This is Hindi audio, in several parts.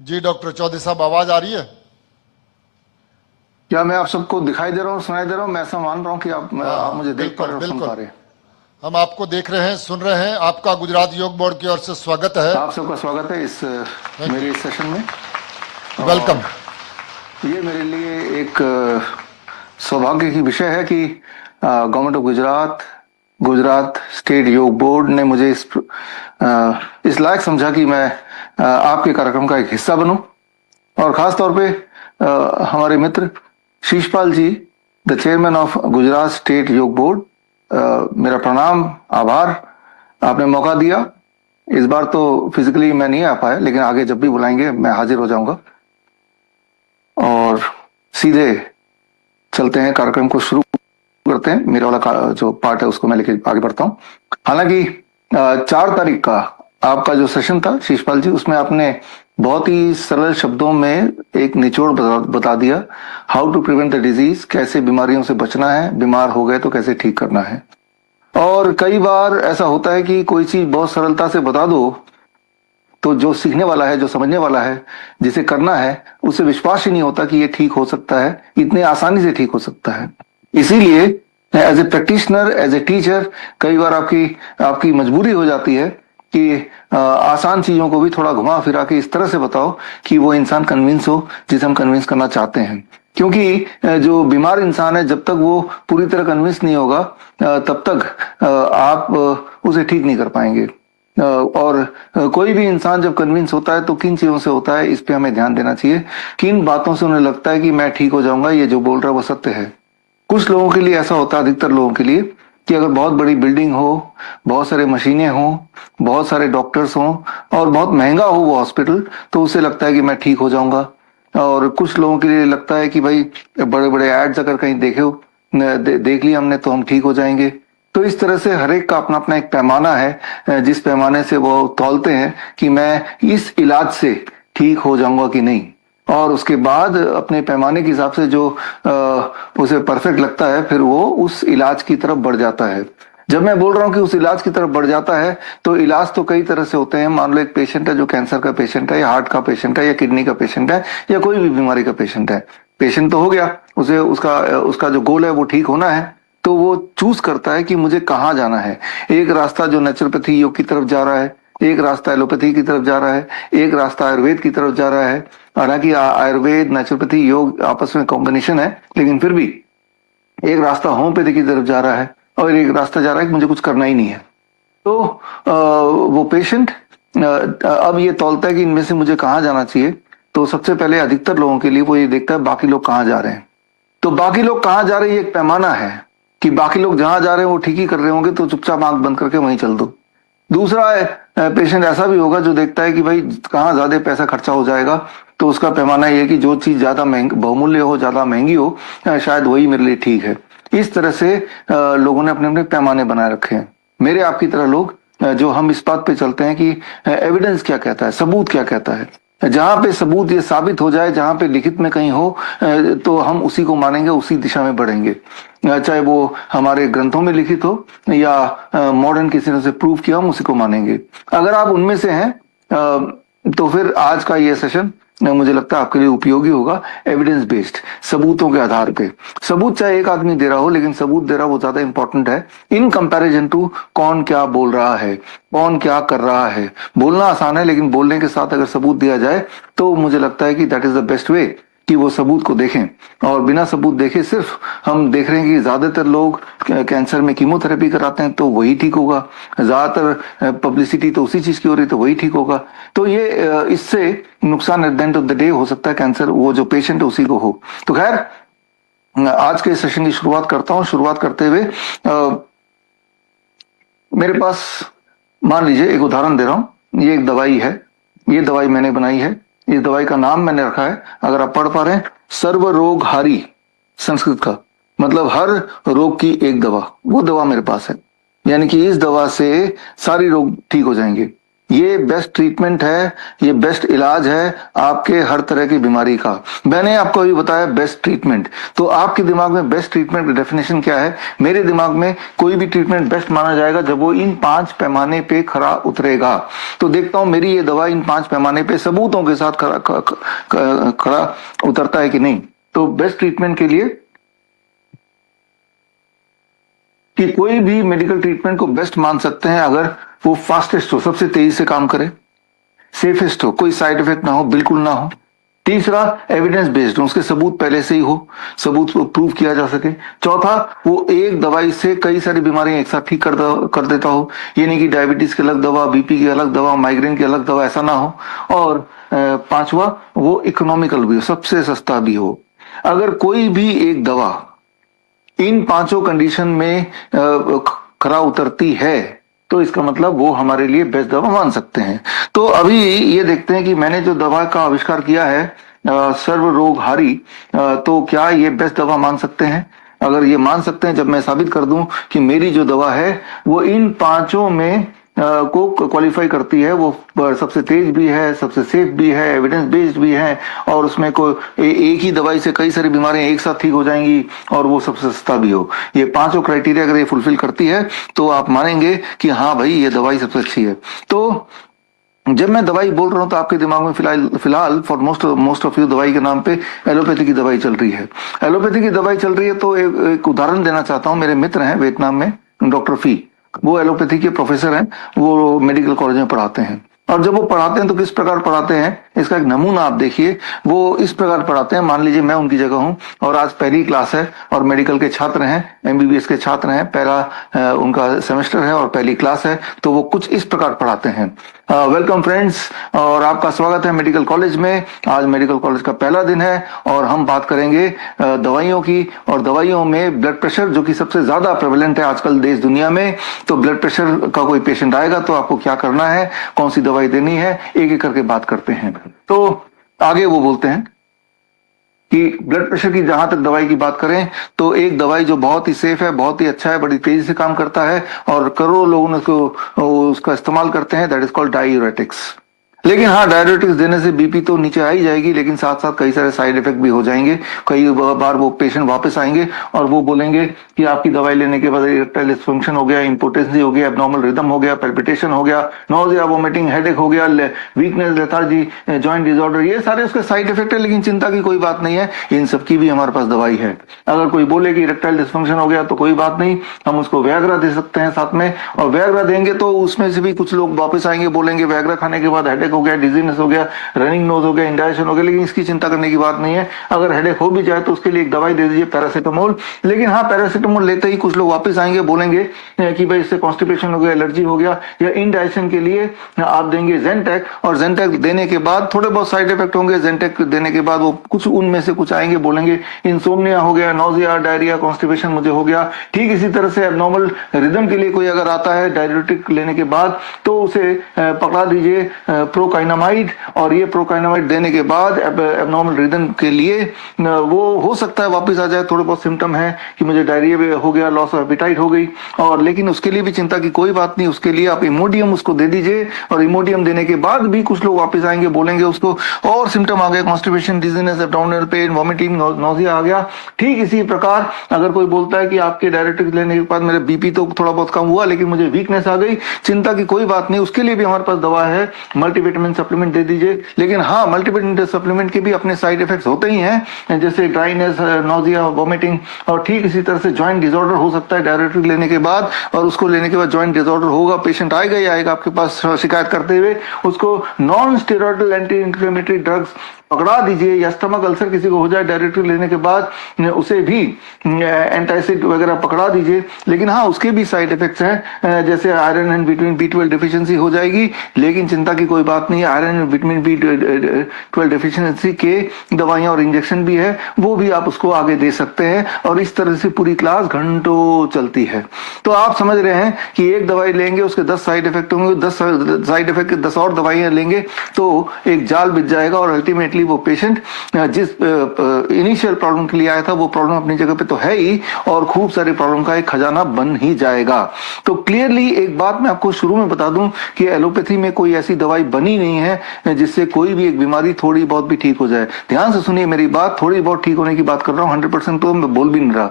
जी डॉक्टर चौधरी साहब, आवाज आ रही है? क्या मैं आप सबको दिखाई दे रहा हूँ, सुनाई दे रहा हूँ? मैं ऐसा मान रहा हूँ कि आप मुझे देख पा रहे हो, सुन पा रहे हैं। हम आपको देख रहे हैं, सुन रहे हैं। आपका गुजरात योग बोर्ड की ओर से स्वागत है। आप सबका स्वागत है इस मेरे इस सेशन में। वेलकम। ये मेरे लिए एक सौभाग्य की विषय है कि government of Gujarat state yoga board ने मुझे इस लायक समझा कि मैं आपके कार्यक्रम का एक हिस्सा बनूं। और खास तौर पे हमारे मित्र Sheeshpal ji, the chairman of Gujarat state yoga board, मेरा प्रणाम, आभार। आपने मौका दिया। इस बार तो फिजिकली मैं नहीं आ पाया, लेकिन आगे जब भी बुलाएंगे मैं हाजिर हो जाऊंगा। और सीधे चलते हैं, कार्यक्रम को शुरू करते हैं। मेरा वाला जो पार्ट है उसको मैं लेके आगे बढ़ता हूँ। हालांकि 4 तारीख का आपका जो सेशन था शीशपाल जी, उसमें आपने बहुत ही सरल शब्दों में एक निचोड़ बता दिया, how to prevent the disease, कैसे बीमारियों से बचना है, बीमार हो गए तो कैसे ठीक करना है। और कई बार ऐसा होता है कि कोई चीज बहुत सरलता से बता दो तो जो सीखने वाला है, जो समझने वाला है, जिसे करना है, उसे विश्वास ही नहीं होता कि ये ठीक हो सकता है, इतने आसानी से ठीक हो सकता है। इसीलिए as a practitioner, as a teacher, कई बार आपकी मजबूरी हो जाती है कि आसान चीजों को भी थोड़ा घुमा फिरा के इस तरह से बताओ कि वो इंसान कन्विंस हो, जिसे हम कन्विंस करना चाहते हैं। क्योंकि जो बीमार इंसान है, जब तक वो पूरी तरह कन्विंस नहीं होगा, तब तक आप उसे ठीक नहीं कर पाएंगे। और कोई भी इंसान जब कन्विंस होता है तो किन चीजों से होता है, इस पे हमें ध्यान देना चाहिए। किन बातों से उन्हें लगता है कि मैं ठीक हो जाऊंगा, ये जो बोल रहा है वो सत्य है। कुछ लोगों के लिए ऐसा होता है, अधिकतर लोगों के लिए, कि अगर बहुत बड़ी बिल्डिंग हो, बहुत सारे मशीनें हों, बहुत सारे डॉक्टर्स हों और बहुत महंगा हो वो हॉस्पिटल, तो उसे लगता है कि मैं ठीक हो जाऊंगा। और कुछ लोगों के लिए लगता है कि भाई बड़े बड़े एड्स अगर कहीं देख लिया हमने तो हम ठीक हो जाएंगे। तो इस तरह से हर एक का अपना अपना एक पैमाना है, जिस पैमाने से वो तौलते हैं कि मैं इस इलाज से ठीक हो जाऊंगा कि नहीं। और उसके बाद अपने पैमाने के हिसाब से जो उसे परफेक्ट लगता है, फिर वो उस इलाज की तरफ बढ़ जाता है। जब मैं बोल रहा हूँ कि उस इलाज की तरफ बढ़ जाता है, तो इलाज तो कई तरह से होते हैं। मान लो एक पेशेंट है जो कैंसर का पेशेंट है, या हार्ट का पेशेंट है, या किडनी का पेशेंट है, या कोई भी बीमारी का पेशेंट है। पेशेंट तो हो गया, उसे उसका जो गोल है वो ठीक होना है, तो वो चूज करता है कि मुझे कहाँ जाना है। एक रास्ता जो नेचुरोपैथी योग की तरफ जा रहा है, एक रास्ता एलोपैथी की तरफ जा रहा है, एक रास्ता आयुर्वेद की तरफ जा रहा है। हालांकि आयुर्वेद, नेचुरोपैथी, योग आपस में कॉम्बिनेशन है, लेकिन फिर भी एक रास्ता होम्योपैथी की तरफ जा रहा है और एक रास्ता जा रहा है कि मुझे कुछ करना ही नहीं है। तो वो पेशेंट अब ये तौलता है कि इनमें से मुझे कहाँ जाना चाहिए। तो सबसे पहले अधिकतर लोगों के लिए वो ये देखता है बाकी लोग कहाँ जा रहे हैं। तो बाकी लोग कहाँ जा रहे हैं, ये एक पैमाना है कि बाकी लोग जहां जा रहे हैं वो ठीक ही कर रहे होंगे, तो चुपचाप आंख बंद करके वहीं चल दो। दूसरा पेशेंट ऐसा भी होगा जो देखता है कि भाई कहाँ ज्यादा पैसा खर्चा हो जाएगा, तो उसका पैमाना ये है कि जो चीज ज्यादा बहुमूल्य हो, ज्यादा महंगी हो, शायद वही मेरे लिए ठीक है। इस तरह से लोगों ने अपने अपने पैमाने बनाए रखे हैं। मेरे आपकी तरह लोग जो हम इस बात पे चलते हैं कि एविडेंस क्या कहता है, सबूत क्या कहता है। जहां पे सबूत ये साबित हो जाए, जहां पे लिखित में कहीं हो, तो हम उसी को मानेंगे, उसी दिशा में बढ़ेंगे। चाहे वो हमारे ग्रंथों में लिखित हो या मॉडर्न किसी ने से प्रूव किया, हम उसी को मानेंगे। अगर आप उनमें से हैं तो फिर आज का ये सेशन मुझे लगता है आपके लिए उपयोगी होगा। एविडेंस बेस्ड, सबूतों के आधार पे। सबूत चाहे एक आदमी दे रहा हो, लेकिन सबूत दे रहा वो ज्यादा इंपॉर्टेंट है इन कंपैरिजन टू कौन क्या बोल रहा है, कौन क्या कर रहा है। बोलना आसान है, लेकिन बोलने के साथ अगर सबूत दिया जाए तो मुझे लगता है कि that is the best way कि वो सबूत को देखें। और बिना सबूत देखे सिर्फ हम देख रहे हैं कि ज्यादातर लोग कैंसर में कीमोथेरेपी कराते हैं तो वही ठीक होगा, ज्यादातर पब्लिसिटी तो उसी चीज की हो रही तो वही ठीक होगा। तो ये इससे नुकसान at the end of the day हो सकता है, कैंसर वो जो पेशेंट है उसी को हो। तो खैर आज के सेशन की शुरुआत करता हूं। शुरुआत करते हुए मेरे पास, मान लीजिए एक उदाहरण दे रहा हूं, ये एक दवाई है, ये दवाई मैंने बनाई है। इस दवाई का नाम मैंने रखा है, अगर आप पढ़ पा रहे हैं, सर्व रोग हारी, संस्कृत का मतलब हर रोग की एक दवा। वो दवा मेरे पास है, यानी कि इस दवा से सारी रोग ठीक हो जाएंगे। ये बेस्ट ट्रीटमेंट है, ये बेस्ट इलाज है आपके हर तरह की बीमारी का। मैंने आपको अभी बताया बेस्ट ट्रीटमेंट, तो आपके दिमाग में बेस्ट ट्रीटमेंट की डेफिनेशन क्या है? मेरे दिमाग में कोई भी ट्रीटमेंट बेस्ट माना जाएगा जब वो इन 5 पैमाने पे खरा उतरेगा। तो देखता हूं मेरी ये दवा इन 5 पैमाने पे सबूतों के साथ खरा उतरता है कि नहीं। तो बेस्ट ट्रीटमेंट के लिए कि कोई भी मेडिकल ट्रीटमेंट को बेस्ट मान सकते हैं अगर वो फास्टेस्ट हो, सबसे तेजी से काम करे, सेफेस्ट हो, कोई साइड इफेक्ट ना हो, बिल्कुल ना हो। तीसरा, एविडेंस बेस्ड हो, उसके सबूत पहले से ही हो, सबूत को प्रूव किया जा सके। चौथा, वो एक दवाई से कई सारी बीमारियां एक साथ ठीक कर देता हो, ये नहीं कि डायबिटीज की अलग दवा, बीपी की अलग दवा, माइग्रेन की अलग दवा, ऐसा ना हो। और पांचवा, वो इकोनॉमिकल भी हो, सबसे सस्ता भी हो। अगर कोई भी एक दवा इन 5 कंडीशन में खरा उतरती है तो इसका मतलब वो हमारे लिए बेस्ट दवा मान सकते हैं। तो अभी ये देखते हैं कि मैंने जो दवा का आविष्कार किया है सर्व रोग हारी, तो क्या ये बेस्ट दवा मान सकते हैं? अगर ये मान सकते हैं जब मैं साबित कर दूं कि मेरी जो दवा है वो इन 5 में को क्वालिफाई करती है, वो सबसे तेज भी है, सबसे सेफ भी है, एविडेंस बेस्ड भी है, और उसमें कोई एक ही दवाई से कई सारी बीमारियां एक साथ ठीक हो जाएंगी, और वो सबसे सस्ता भी हो, ये 5 क्राइटेरिया अगर ये फुलफिल करती है तो आप मानेंगे कि हाँ भाई ये दवाई सबसे अच्छी है। तो जब मैं दवाई बोल रहा हूं तो आपके दिमाग में फिलहाल फॉर मोस्ट ऑफ यू दवाई के नाम पे एलोपैथी की दवाई चल रही है। एलोपैथी की दवाई चल रही है तो एक उदाहरण देना चाहता हूं। मेरे मित्र हैं वियतनाम में, डॉक्टर फी, वो एलोपैथी के प्रोफेसर हैं, वो मेडिकल कॉलेज में पढ़ाते हैं। और जब वो पढ़ाते हैं तो किस प्रकार पढ़ाते हैं, इसका एक नमूना आप देखिए। वो इस प्रकार पढ़ाते हैं, मान लीजिए मैं उनकी जगह हूं और आज पहली क्लास है और मेडिकल के छात्र हैं, एमबीबीएस के छात्र हैं, पहला उनका सेमेस्टर है और पहली क्लास है, तो वो कुछ इस प्रकार पढ़ाते हैं। वेलकम फ्रेंड्स, और आपका स्वागत है मेडिकल कॉलेज में। आज मेडिकल कॉलेज का पहला दिन है और हम बात करेंगे दवाइयों की, और दवाइयों में ब्लड प्रेशर जो कि सबसे ज्यादा प्रेवलेंट है आजकल देश दुनिया में। तो ब्लड प्रेशर का कोई पेशेंट आएगा तो आपको क्या करना है, कौन सी दवाई देनी है, एक एक करके बात करते हैं। तो आगे वो बोलते हैं कि ब्लड प्रेशर की जहां तक दवाई की बात करें तो एक दवाई जो बहुत ही सेफ है, बहुत ही अच्छा है, बड़ी तेजी से काम करता है और करोड़ों लोग उसका इस्तेमाल करते हैं, दैट इज कॉल्ड डायूरेटिक्स। लेकिन हाँ, डायरेटिक्स देने से बीपी तो नीचे आ ही जाएगी, लेकिन साथ साथ कई सारे साइड इफेक्ट भी हो जाएंगे। कई बार वो पेशेंट वापस आएंगे और वो बोलेंगे कि आपकी दवाई लेने के बाद इरेक्टाइल डिसफंक्शन हो गया, इंपोर्टेंसी हो गया, एब्नॉर्मल रिदम हो गया, पैल्पिटेशन हो गया, नोजिया, वोमिटिंग, हेडेक हो गया, वीकनेस, लेथार्जी, जॉइंट डिसऑर्डर, ये सारे उसके साइड इफेक्ट है। लेकिन चिंता की कोई बात नहीं है, इन सबकी भी हमारे पास दवाई है। अगर कोई बोले कि इरेक्टाइल डिसफंक्शन हो गया तो कोई बात नहीं, हम उसको व्याग्रा दे सकते हैं साथ में, और व्याग्रा देंगे तो उसमें से भी कुछ लोग वापस आएंगे, बोलेंगे व्याग्रा खाने के बाद हेडेक हो गया, डिजीनेस हो गया, रनिंग नोज हो गया, इंडाइजेशन हो गया। लेकिन इसकी चिंता करने की बात नहीं है। अगर हेडेक हो भी जाए तो उसके लिए एक दवाई दे दीजिए, पैरासीटामोल। लेकिन हाँ, पैरासीटामोल लेते ही कुछ लोग वापस आएंगे, बोलेंगे कि भाई इससे कॉन्स्टिपेशन हो गया, एलर्जी हो गया, या इंडाइजेशन के लिए आप देंगे जेंटेक, और जेंटेक देने के बाद थोड़े बहुत साइड इफेक्ट होंगे। जेंटेक देने के बाद वो कुछ उनमें से कुछ आएंगे, बोलेंगे इंसोम्निया हो गया, नोजिया, डायरिया, कॉन्स्टिपेशन मुझे हो गया। ठीक इसी तरह से एबनॉर्मल रिदम के लिए कोई अगर आता है डायरेटिक लेने के बाद तो उसे पकड़ा दीजिए प्रोकाइनामाइड, और ये प्रोकाइनामाइड देने के बाद एबनॉर्मल रिदम के लिए वो हो सकता है वापस आ जाए। थोड़े बहुत सिम्टम है कि मुझे डायरिया हो गया, लॉस ऑफ एपिटाइट हो गई, और लेकिन उसके लिए भी चिंता की कोई बात नहीं। उसके लिए आप इमोडियम उसको दे दीजिए, और इमोडियम देने के बाद भी कुछ लोग वापस आएंगे, बोलेंगे उसको और सिम्टम आ गए, constipation, dizziness, abdominal pain, vomiting, nausea आ गया। ठीक इसी प्रकार अगर कोई बोलता है कि आपके डायरेटिक्स लेने के बाद मेरे बीपी तो थोड़ा बहुत कम हुआ लेकिन मुझे वीकनेस आ गई, चिंता की कोई बात नहीं, उसके लिए भी हमारे पास दवा है, मल्टीविटामिन सप्लीमेंट दे दीजिए। लेकिन हाँ, मल्टीविटामिन सप्लीमेंट के भी अपने साइड इफेक्ट्स होते ही हैं, जैसे ड्राइनेस, नोजिया, वोमिटिंग, और ठीक इसी तरह से जॉइंट डिसऑर्डर हो सकता है डायरेटिक लेने के बाद, और उसको लेने के बाद जॉइंट डिसऑर्डर होगा, पेशेंट आएगा ही आएगा आपके पास शिकायत करते हुए। उसको non steroidal anti inflammatory drugs पकड़ा दीजिए, या स्टमक अल्सर किसी को हो जाए डायरेक्टली लेने के बाद उसे भी एंटासिड वगैरह पकड़ा दीजिए। लेकिन हाँ, उसके भी साइड इफेक्ट्स हैं, जैसे iron and vitamin B12 deficiency हो जाएगी। लेकिन चिंता की कोई बात नहीं है, iron and vitamin B12 deficiency के दवाइयां और इंजेक्शन भी है, वो भी आप उसको आगे दे सकते हैं, और इस तरह से पूरी क्लास घंटों चलती है। तो आप समझ रहे हैं कि एक दवाई लेंगे उसके 10 साइड इफेक्ट होंगे, 10 साइड इफेक्ट 10 और दवाइयां लेंगे तो एक जाल बिछ जाएगा, और अल्टीमेटली डेफिनेटली वो पेशेंट जिस इनिशियल प्रॉब्लम के लिए आया था वो प्रॉब्लम अपनी जगह पे तो है ही, और खूब सारी प्रॉब्लम का एक खजाना बन ही जाएगा। तो क्लियरली एक बात मैं आपको शुरू में बता दूं कि एलोपैथी में कोई ऐसी दवाई बनी नहीं है जिससे कोई भी एक बीमारी थोड़ी बहुत भी ठीक हो जाए। ध्यान से सुनिए मेरी बात, थोड़ी बहुत ठीक होने की बात कर रहा हूं, 100% तो मैं बोल भी नहीं रहा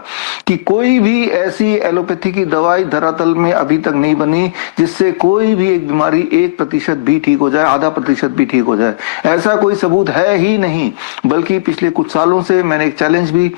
कि कोई भी ऐसी एलोपैथी की दवाई धरातल में अभी तक नहीं बनी जिससे कोई भी एक बीमारी 1% भी ठीक हो जाए, आधा प्रतिशत भी ठीक हो जाए, ऐसा कोई सबूत है ही नहीं। बल्कि पिछले कुछ सालों से मैंने एक चैलेंज भी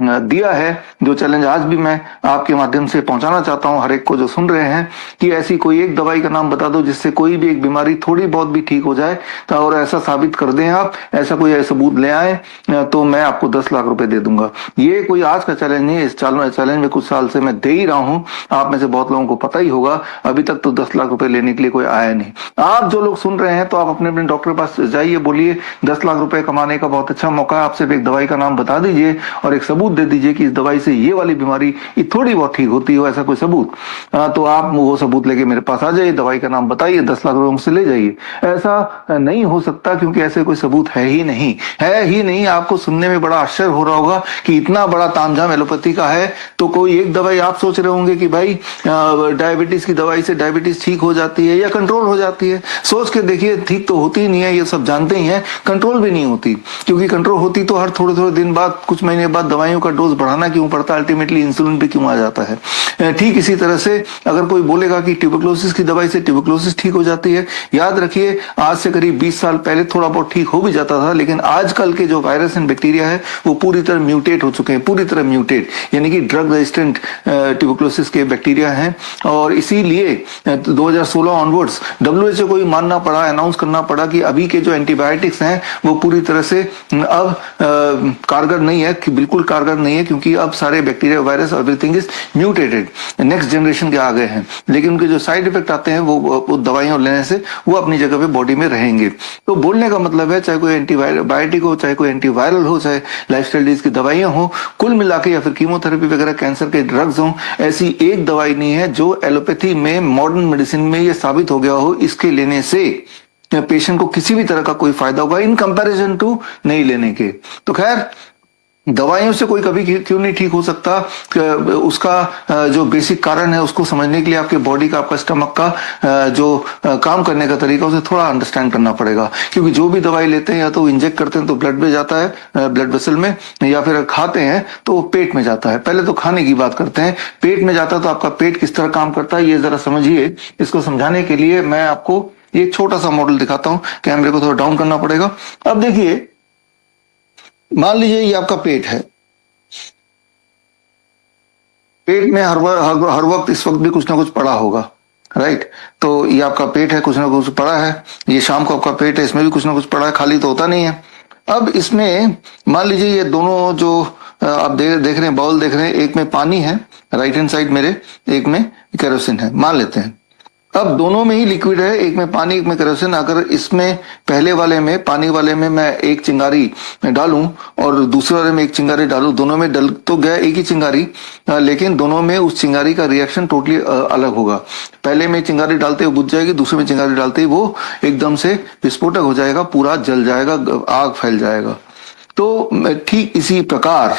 दिया है, जो चैलेंज आज भी मैं आपके माध्यम से पहुंचाना चाहता हूं हर एक को जो सुन रहे हैं, कि ऐसी कोई एक दवाई का नाम बता दो जिससे कोई भी एक बीमारी थोड़ी बहुत भी ठीक हो जाए, तो और ऐसा साबित कर दें आप, ऐसा कोई सबूत ले आए, तो मैं आपको 10 लाख रुपए दे दूंगा। ये कोई आज का चैलेंज नहीं है, इस चैलेंज में कुछ साल से मैं दे ही रहा हूं, आप में से बहुत लोगों को पता ही होगा। अभी तक तो 10 लाख रुपए लेने के लिए कोई आया नहीं। आप जो लोग सुन रहे हैं तो आप अपने अपने डॉक्टर के पास जाइए, बोलिए 10 लाख रुपए कमाने का बहुत अच्छा मौका है, आप सिर्फ एक दवाई का नाम बता दीजिए और एक सबूत दे दीजिए कि इस दवाई से ये वाली बीमारी ये थोड़ी बहुत ठीक होती हो, ऐसा कोई सबूत, तो आप वो सबूत लेके मेरे पास आ जाइए, दवाई का नाम बताइए, 10 लाख रुपए मुझसे ले जाइए। ऐसा नहीं हो सकता क्योंकि ऐसे कोई सबूत है ही नहीं, है ही नहीं। आपको सुनने में बड़ा आश्चर्य हो रहा होगा कि इतना बड़ा तामझाम एलोपैथी का है, तो कोई एक दवाई आप सोच रहे होंगे कि भाई डायबिटीज की दवाई से डायबिटीज ठीक हो जाती है या कंट्रोल हो जाती है। सोच के देखिए, ठीक तो होती ही नहीं है, ये सब जानते ही हैं। कंट्रोल भी नहीं होती, क्योंकि कंट्रोल होती तो हर थोड़े थोड़े दिन बाद, कुछ महीने बाद दवाइयों का डोज बढ़ाना क्यों पड़ता, अल्टीमेटली इंसुलिन पे क्यों आ जाता है। ठीक इसी तरह से अगर कोई बोलेगा कि ट्यूबरक्लोसिस की दवाई से ट्यूबरक्लोसिस ठीक हो जाती है, याद रखिए आज से करीब 20 साल पहले थोड़ा बहुत ठीक हो भी जाता था, लेकिन आजकल के जो वायरस एंड बैक्टीरिया है वो पूरी तरह म्यूटेट हो चुके हैं, पूरी तरह म्यूटेट, यानी कि ड्रग रेजिस्टेंट ट्यूबरक्लोसिस के बैक्टीरिया हैं। और इसीलिए 2016 ऑनवर्ड्स WHO को भी मानना पड़ा, अनाउंस करना पड़ा कि अभी के जो एंटीबायोटिक्स हैं वो पूरी तरह से अब कारगर नहीं है, बिल्कुल कारगर नहीं है, क्योंकि अब सारे bacteria, virus, everything is mutated, next generation के आ गए हैं। लेकिन उनके जो साइड इफेक्ट आते हैं वो दवाइयां लेने से वो अपनी जगह पे बॉडी में रहेंगे। तो बोलने का मतलब है, चाहे कोई एंटीबायोटिक हो, चाहे कोई एंटीवायरल हो, चाहे लाइफस्टाइल डिजीज की दवाइयां हो, कुल मिला के, या फिर कीमोथेरेपी वगैरह, कैंसर के ड्रग्स हो, ऐसी एक दवाई नहीं है जो एलोपैथी में, मॉडर्न मेडिसिन में ये साबित हो गया हो इसके लेने से पेशेंट को किसी भी तरह का कोई फायदा होगा इन कंपैरिजन टू नहीं लेने के। तो खैर, दवाइयों से कोई कभी क्यों नहीं ठीक हो सकता, उसका जो बेसिक कारण है उसको समझने के लिए आपके बॉडी का, आपका स्टमक का जो काम करने का तरीका, उसे थोड़ा अंडरस्टैंड करना पड़ेगा। क्योंकि जो भी दवाई लेते हैं या तो इंजेक्ट करते हैं तो ब्लड में जाता है, ब्लड वेसल में, या फिर खाते हैं तो वो पेट में जाता है। पहले तो खाने की बात करते हैं, पेट में जाता है तो आपका पेट किस तरह काम करता है ये जरा समझिए। इसको समझाने के लिए मैं आपको एक छोटा सा मॉडल दिखाता हूँ। कैमरे को थोड़ा डाउन करना पड़ेगा। अब देखिए, मान लीजिए ये आपका पेट है, पेट में हर वक्त इस वक्त भी कुछ ना कुछ पड़ा होगा, राइट। तो ये आपका पेट है, कुछ ना कुछ पड़ा है। ये शाम को आपका पेट है, इसमें भी कुछ ना कुछ पड़ा है, खाली तो होता नहीं है। अब इसमें मान लीजिए ये दोनों जो आप देख रहे हैं, बाउल देख रहे हैं, एक में पानी है राइट हैंड साइड मेरे, एक में केरोसिन है, मान लेते हैं। अब दोनों में ही लिक्विड है, एक में पानी, एक में केरोसिन। अगर इसमें पहले वाले में, पानी वाले में मैं एक चिंगारी डालूं और दूसरे वाले में एक चिंगारी डालूं, दोनों में डल तो गया एक ही चिंगारी, लेकिन दोनों में उस चिंगारी का रिएक्शन टोटली अलग होगा। पहले में चिंगारी डालते हुए बुझ जाएगी, दूसरे में चिंगारी डालते ही वो एकदम से विस्फोटक हो जाएगा, पूरा जल जाएगा, आग फैल जाएगा। तो ठीक इसी प्रकार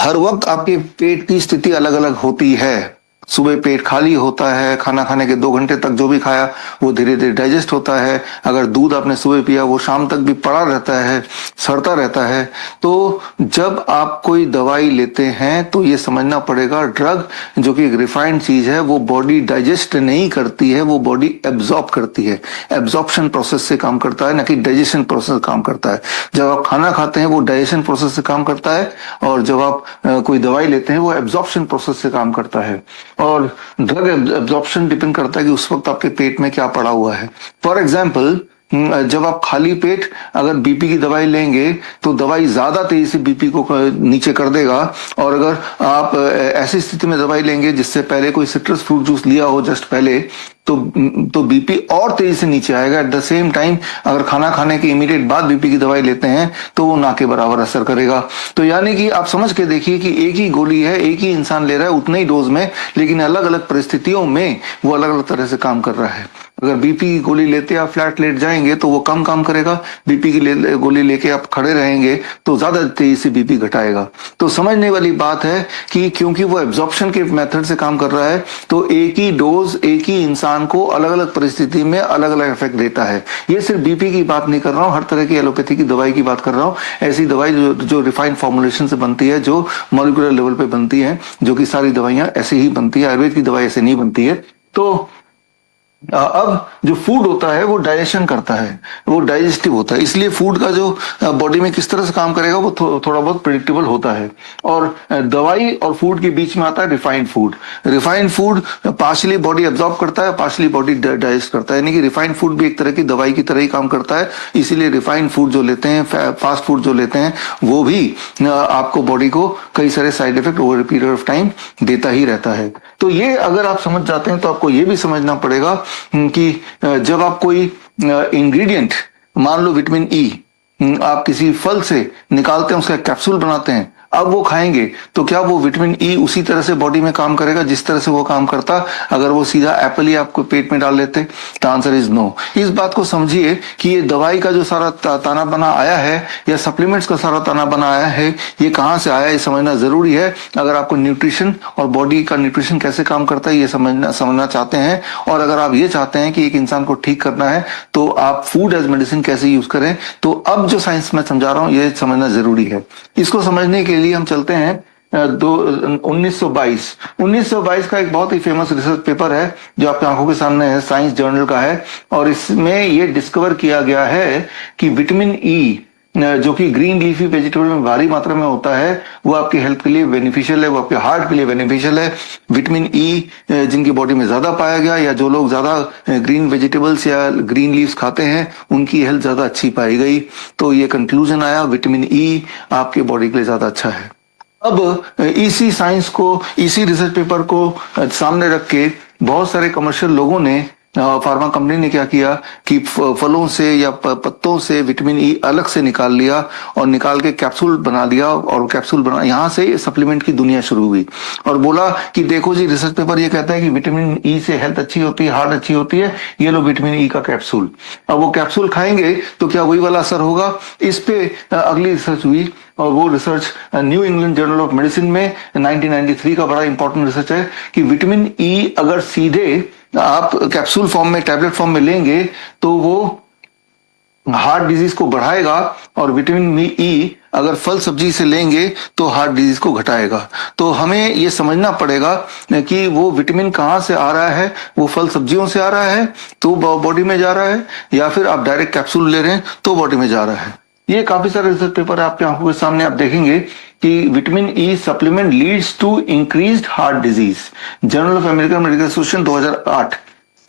हर वक्त आपके पेट की स्थिति अलग अलग होती है। सुबह पेट खाली होता है, खाना खाने के 2 घंटे तक जो भी खाया वो धीरे धीरे डाइजेस्ट होता है। अगर दूध आपने सुबह पिया वो शाम तक भी पड़ा रहता है, सड़ता रहता है। तो जब आप कोई दवाई लेते हैं तो ये समझना पड़ेगा, ड्रग जो कि एक रिफाइंड चीज है वो बॉडी डाइजेस्ट नहीं करती है, वो बॉडी एब्जॉर्ब करती है। एब्जॉर्प्शन प्रोसेस से काम करता है, ना कि डाइजेशन प्रोसेस काम करता है। जब आप खाना खाते हैं वो डाइजेशन प्रोसेस से काम करता है, और जब आप कोई दवाई लेते हैं वो एब्जॉर्प्शन प्रोसेस से काम करता है। और ड्रग एब्जॉर्प्शन डिपेंड करता है कि उस वक्त आपके पेट में क्या पड़ा हुआ है। फॉर एग्जाम्पल, जब आप खाली पेट अगर बीपी की दवाई लेंगे तो दवाई ज्यादा तेजी से बीपी को नीचे कर देगा, और अगर आप ऐसी स्थिति में दवाई लेंगे जिससे पहले कोई सिट्रस फ्रूट जूस लिया हो जस्ट पहले, तो बीपी और तेजी से नीचे आएगा। एट द सेम टाइम अगर खाना खाने के इमीडिएट बाद बीपी की दवाई लेते हैं तो वो ना के बराबर असर करेगा। तो यानी कि आप समझ के देखिए कि एक ही गोली है, एक ही इंसान ले रहा है उतने ही डोज में, लेकिन अलग अलग परिस्थितियों में वो अलग अलग तरह से काम कर रहा है। अगर बीपी की गोली लेते आप फ्लैट लेट जाएंगे तो वो कम काम करेगा, बीपी की गोली लेके आप खड़े रहेंगे तो ज्यादा तेजी से बीपी घटाएगा। तो समझने वाली बात है कि क्योंकि वो एब्जॉर्प्शन के मेथड से काम कर रहा है तो एक ही डोज एक ही इंसान को अलग अलग परिस्थिति में अलग अलग इफेक्ट देता है। ये सिर्फ बीपी की बात नहीं कर रहा हूँ, हर तरह की एलोपैथी की दवाई की बात कर रहा हूँ। ऐसी दवाई जो रिफाइंड फॉर्मुलेशन से बनती है, जो मॉलिक्यूलर लेवल पे बनती है, जो कि सारी दवाइयां ऐसे ही बनती है, आयुर्वेद की दवाई ऐसे नहीं बनती है। तो अब जो फूड होता है वो डाइजेशन करता है, वो डाइजेस्टिव होता है, इसलिए फूड का जो बॉडी में किस तरह से काम करेगा वो थोड़ा बहुत प्रिडिक्टेबल होता है। और दवाई और फूड के बीच में आता है refined food. Refined food partially body absorb करता है, पार्शली बॉडी डाइजेस्ट करता है, यानी कि रिफाइंड फूड भी एक तरह की दवाई की तरह ही काम करता है। इसीलिए रिफाइंड फूड जो लेते हैं, फास्ट फूड जो लेते हैं, वो भी आपको बॉडी को कई सारे side effect over a period of time देता ही रहता है। तो ये अगर आप समझ जाते हैं तो आपको ये भी समझना पड़ेगा कि जब आप कोई इंग्रेडिएंट, मान लो विटामिन ई, आप किसी फल से निकालते हैं, उसका कैप्सूल बनाते हैं, अब वो खाएंगे तो क्या वो विटामिन ई उसी तरह से बॉडी में काम करेगा जिस तरह से वो काम करता अगर वो सीधा एप्पल ही आपको पेट में डाल लेते? तो आंसर इज नो। इस बात को समझिए कि ये दवाई का जो सारा ताना बना आया है या सप्लीमेंट्स का सारा ताना बना आया है, ये कहाँ से आया, ये समझना जरूरी है अगर आपको न्यूट्रिशन और बॉडी का न्यूट्रिशन कैसे काम करता है ये समझना चाहते हैं। और अगर आप ये चाहते हैं कि एक इंसान को ठीक करना है तो आप फूड एज मेडिसिन कैसे यूज करें, तो अब जो साइंस मैं समझा रहा हूं ये समझना जरूरी है। इसको समझने के लिए हम चलते हैं 1922 का एक बहुत ही फेमस रिसर्च पेपर है जो आपकी आंखों के सामने है, साइंस जर्नल का है। और इसमें ये डिस्कवर किया गया है कि विटामिन ई जो कि ग्रीन लीफी वेजिटेबल में भारी मात्रा में होता है वो आपकी हेल्थ के लिए बेनिफिशियल है, वो आपके हार्ट के लिए बेनिफिशियल है। विटामिन ई जिनकी बॉडी में ज्यादा पाया गया या जो लोग ज्यादा ग्रीन वेजिटेबल्स या ग्रीन लीव्स खाते हैं उनकी हेल्थ ज्यादा अच्छी पाई गई। तो ये कंक्लूजन आया विटामिन ई आपके बॉडी के लिए ज्यादा अच्छा है। अब इसी साइंस को, इसी रिसर्च पेपर को सामने रख के बहुत सारे कमर्शियल लोगों ने, फार्मा कंपनी ने क्या किया कि फलों से या पत्तों से विटामिन ई अलग से निकाल लिया और निकाल के कैप्सूल बना दिया। और कैप्सूल बना, यहाँ से सप्लीमेंट की दुनिया शुरू हुई और बोला कि देखो जी रिसर्च पेपर ये कहता है कि विटामिन ई से हेल्थ अच्छी होती है, हार्ट अच्छी होती है, ये लो विटामिन ई का कैप्सूल। अब वो कैप्सूल खाएंगे तो क्या वही वाला असर होगा? इस पे अगली रिसर्च हुई और वो research new England journal of medicine में 1993 का बड़ा इंपॉर्टेंट रिसर्च है कि विटामिन ई अगर सीधे आप कैप्सूल फॉर्म में, टैबलेट फॉर्म में लेंगे तो वो हार्ट डिजीज को बढ़ाएगा और विटामिन ई अगर फल सब्जी से लेंगे तो हार्ट डिजीज को घटाएगा। तो हमें ये समझना पड़ेगा कि वो विटामिन कहाँ से आ रहा है, वो फल सब्जियों से आ रहा है तो बॉडी में जा रहा है या फिर आप डायरेक्ट कैप्सूल ले रहे हैं तो बॉडी में जा रहा है। ये काफी सारे रिसर्च पेपर है आपकी आंखों के सामने, आप देखेंगे कि vitamin E supplement leads to increased heart disease, journal of American Medical Association 2008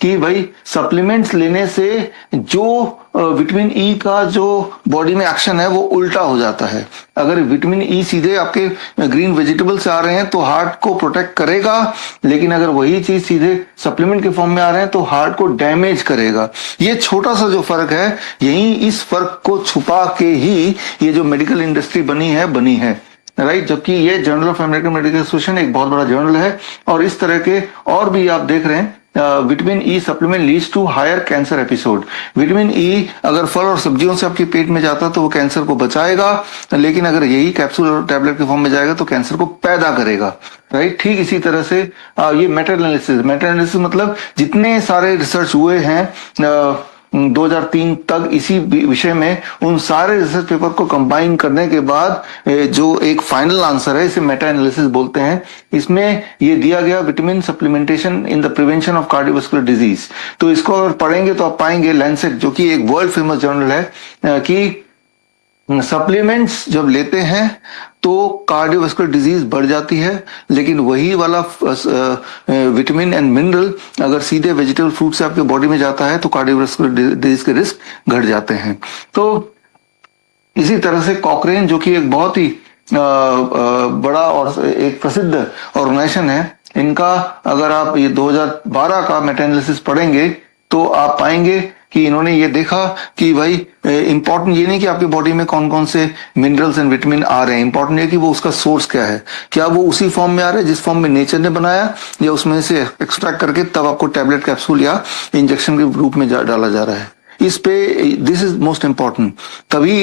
कि भाई सप्लीमेंट्स लेने से जो विटामिन ई का जो बॉडी में एक्शन है वो उल्टा हो जाता है। अगर विटामिन ई सीधे आपके ग्रीन वेजिटेबल से आ रहे हैं तो हार्ट को प्रोटेक्ट करेगा, लेकिन अगर वही चीज सीधे सप्लीमेंट के फॉर्म में आ रहे हैं तो हार्ट को डैमेज करेगा। ये छोटा सा जो फर्क है, यही इस फर्क को छुपा के ही ये जो मेडिकल इंडस्ट्री बनी है राइट। जबकि ये journal of American Medical association एक बहुत बड़ा जर्नल है और इस तरह के और भी आप देख रहे हैं। Vitamin E supplement leads to higher cancer episode. Vitamin E अगर फल और सब्जियों से आपके पेट में जाता तो वो कैंसर को बचाएगा, लेकिन अगर यही कैप्सूल और टैबलेट के फॉर्म में जाएगा तो कैंसर को पैदा करेगा, राइट। ठीक इसी तरह से ये मेटा एनालिसिस मतलब जितने सारे रिसर्च हुए हैं 2003 तक इसी विषय में, उन सारे रिसर्च पेपर को कंबाइन करने के बाद जो एक फाइनल आंसर है, इसे मेटा एनालिसिस बोलते हैं। इसमें ये दिया गया vitamin supplementation in the prevention of cardiovascular disease. तो इसको अगर पढ़ेंगे तो आप पाएंगे लैंसेट, जो कि एक वर्ल्ड फेमस जर्नल है, कि सप्लीमेंट्स जब लेते हैं तो कार्डियोवास्कुलर डिजीज बढ़ जाती है, लेकिन वही वाला विटामिन एंड मिनरल अगर सीधे वेजिटेबल फ्रूट से आपके बॉडी में जाता है तो कार्डियोवास्कुलर डिजीज के रिस्क घट जाते हैं। तो इसी तरह से कॉकरेन, जो कि एक बहुत ही बड़ा और एक प्रसिद्ध ऑर्गेनाइजेशन है, इनका अगर आप ये 2012 का मेटा एनालिसिस पढ़ेंगे तो आप पाएंगे कि इन्होंने ये देखा कि भाई इंपॉर्टेंट ये नहीं कि आपकी बॉडी में कौन कौन से मिनरल्स एंड विटामिन आ रहे हैं, इंपॉर्टेंट ये कि वो उसका सोर्स क्या है, क्या वो उसी फॉर्म में आ रहा है जिस फॉर्म में नेचर ने बनाया, या उसमें से एक्सट्रैक्ट करके तब आपको टैबलेट कैप्सूल या इंजेक्शन के रूप में डाला जा रहा है। इस पे दिस इज मोस्ट इंपॉर्टेंट। तभी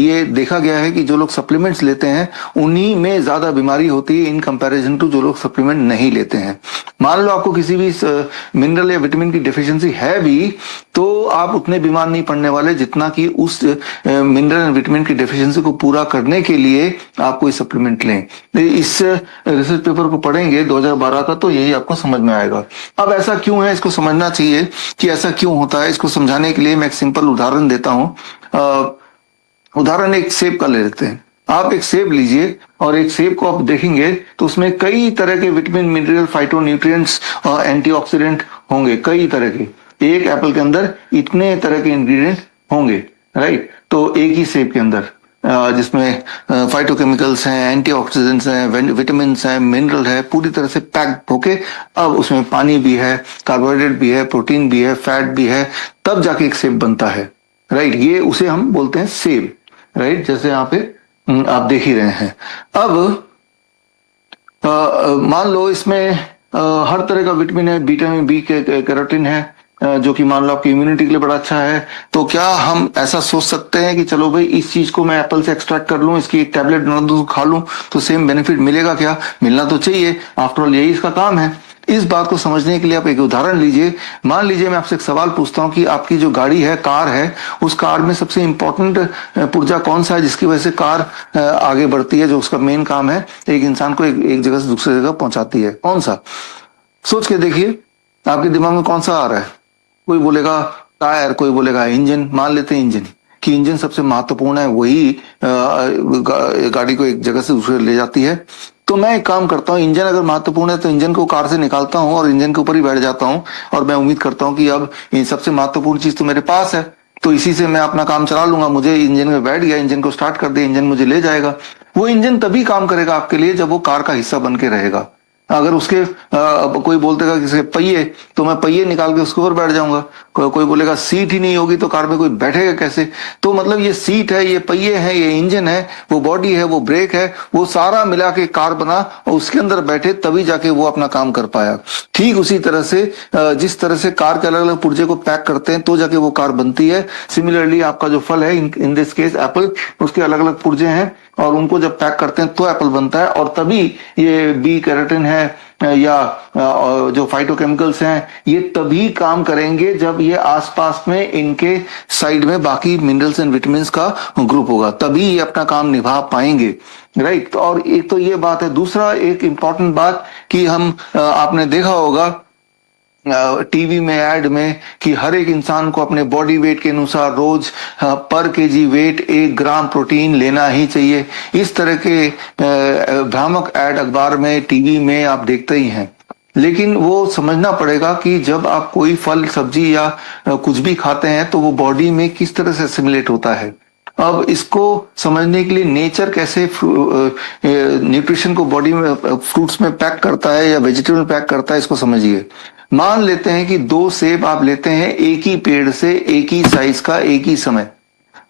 ये देखा गया है कि जो लोग सप्लीमेंट्स लेते हैं उन्हीं में ज्यादा बीमारी होती है इन कंपैरिजन टू जो लोग सप्लीमेंट नहीं लेते हैं। मान लो आपको किसी भी मिनरल या विटामिन की डेफिशिएंसी है भी, तो आप उतने बीमार नहीं पड़ने वाले जितना कि उस मिनरल एंड विटामिन की डेफिशिएंसी को पूरा करने के लिए आप कोई सप्लीमेंट लें। इस रिसर्च पेपर को पढ़ेंगे 2012 का, तो यही आपको समझ में आएगा। अब ऐसा क्यों है, इसको समझना चाहिए कि ऐसा क्यों होता है। इसको समझाने के लिए मैं एक सिंपल उदाहरण देता हूं। उदाहरण एक सेब का ले लेते हैं। आप एक सेब लीजिए और एक सेब को आप देखेंगे तो उसमें कई तरह के विटामिन, मिनरल, फाइटोन्यूट्रिएंट्स और एंटीऑक्सीडेंट होंगे, कई तरह के। एक एप्पल के अंदर इतने तरह के इंग्रेडिएंट होंगे, राइट। तो एक ही सेब के अंदर जिसमें फाइटोकेमिकल्स हैं, एंटीऑक्सीडेंट्स हैं, विटामिन हैं, मिनरल है, पूरी तरह से पैक्ड होके, अब उसमें पानी भी है, कार्बोहाइड्रेट भी है, प्रोटीन भी है, फैट भी है, तब जाके एक सेब बनता है, राइट। ये उसे हम बोलते हैं सेब, राइट, जैसे यहाँ पे आप देख ही रहे हैं। अब मान लो इसमें हर तरह का विटामिन है, विटामिन बी के कैरोटीन है, जो कि मान लो आपकी इम्यूनिटी के लिए बड़ा अच्छा है। तो क्या हम ऐसा सोच सकते हैं कि चलो भाई इस चीज को मैं एप्पल से एक्सट्रैक्ट कर लूं, इसकी एक टैबलेट बना दूं, खा लूं तो सेम बेनिफिट मिलेगा? क्या मिलना तो चाहिए, आफ्टरऑल यही इसका काम है। इस बात को समझने के लिए आप एक उदाहरण लीजिए। मान लीजिए मैं आपसे एक सवाल पूछता हूं कि आपकी जो गाड़ी है, कार है, उस कार में सबसे इंपॉर्टेंट पुर्जा कौन सा है जिसकी वजह से कार आगे बढ़ती है, जो उसका मेन काम है एक इंसान को एक जगह से दूसरी जगह पहुंचाती है? कौन सा? सोच के देखिए आपके दिमाग में कौन सा आ रहा है। कोई बोलेगा टायर, कोई बोलेगा इंजन। मान लेते हैं इंजन, कि इंजन सबसे महत्वपूर्ण है, वही गाड़ी को एक जगह से दूसरे ले जाती है। तो मैं एक काम करता हूँ, इंजन अगर महत्वपूर्ण है तो इंजन को कार से निकालता हूँ और इंजन के ऊपर ही बैठ जाता हूँ, और मैं उम्मीद करता हूँ कि अब ये सबसे महत्वपूर्ण चीज तो मेरे पास है, तो इसी से मैं अपना काम चला लूंगा। मुझे इंजन में बैठ गया, इंजन को स्टार्ट कर दिया, इंजन मुझे ले जाएगा। वो इंजन तभी काम करेगा आपके लिए जब वो कार का हिस्सा बन के रहेगा। अगर उसके कोई बोलतेगा कि पहिए, तो मैं पहिए निकाल के उसके ऊपर बैठ जाऊंगा। कोई बोलेगा सीट ही नहीं होगी तो कार में कोई बैठेगा कैसे? तो मतलब ये सीट है, ये पहिए है, ये इंजन है, वो बॉडी है, वो ब्रेक है, वो सारा मिला के कार बना, और उसके अंदर बैठे तभी जाके वो अपना काम कर पाया। ठीक उसी तरह से जिस तरह से कार के अलग अलग पुर्जे को पैक करते हैं तो जाके वो कार बनती है, सिमिलरली आपका जो फल है, इन दिस केस एप्पल, उसके अलग अलग पुर्जे हैं और उनको जब पैक करते हैं तो एप्पल बनता है। और तभी ये बी कैरोटीन है या जो फाइटोकेमिकल्स हैं, ये तभी काम करेंगे जब ये आसपास में इनके साइड में बाकी मिनरल्स एंड विटामिन्स का ग्रुप होगा, तभी ये अपना काम निभा पाएंगे, राइट। और एक तो ये बात है। दूसरा एक इंपॉर्टेंट बात कि हम आपने देखा होगा टीवी में, ऐड में, कि हर एक इंसान को अपने बॉडी वेट के अनुसार रोज पर केजी वेट 1 ग्राम प्रोटीन लेना ही चाहिए। इस तरह के भ्रामक ऐड अखबार में, टीवी में आप देखते ही हैं। लेकिन वो समझना पड़ेगा कि जब आप कोई फल, सब्जी या कुछ भी खाते हैं तो वो बॉडी में किस तरह से एसिमिलेट होता है। अब इसको समझने के लिए नेचर कैसे न्यूट्रिशन को बॉडी में, फ्रूट्स में पैक करता है या वेजिटेबल में पैक करता है, इसको समझिए। मान लेते हैं कि 2 सेब आप लेते हैं एक ही पेड़ से, एक ही साइज का, एक ही समय।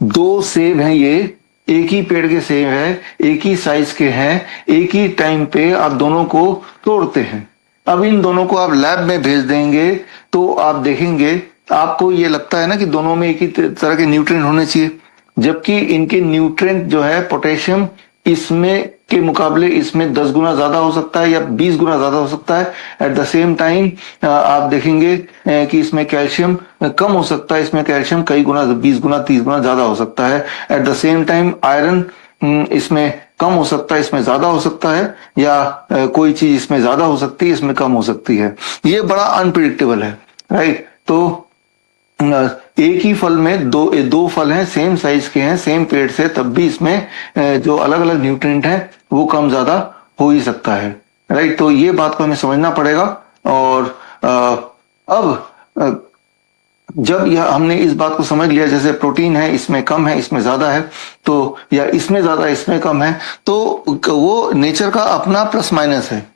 2 सेब हैं, ये एक ही पेड़ के सेब हैं, एक ही साइज के हैं, एक ही टाइम पे आप दोनों को तोड़ते हैं। अब इन दोनों को आप लैब में भेज देंगे तो आप देखेंगे, आपको ये लगता है ना कि दोनों में एक ही तरह के न्यूट्रिएंट होने चाहिए, जबकि इनके न्यूट्रिएंट जो है, पोटेशियम इसमें के मुकाबले इसमें 10 गुना ज्यादा हो सकता है या 20 गुना ज्यादा हो सकता है। एट द सेम टाइम आप देखेंगे कि इसमें कैल्शियम कम हो सकता है, इसमें कैल्शियम कई गुना, 20 गुना, 30 गुना ज्यादा हो सकता है। At the same time iron इसमें कम हो सकता है, इसमें ज्यादा हो सकता है, या कोई चीज इसमें ज्यादा हो सकती है, इसमें कम हो सकती है। ये बड़ा अनप्रिडिक्टेबल है, राइट। तो एक ही फल में दो फल हैं, सेम साइज के हैं, सेम पेड़ से, तब भी इसमें जो अलग अलग न्यूट्रिएंट हैं वो कम ज्यादा हो ही सकता है, राइट। तो ये बात को हमें समझना पड़ेगा। और अब जब यह हमने इस बात को समझ लिया, जैसे प्रोटीन है, इसमें कम है, इसमें ज्यादा है, तो या इसमें ज्यादा, इसमें कम है, तो वो नेचर का अपना प्लस माइनस है,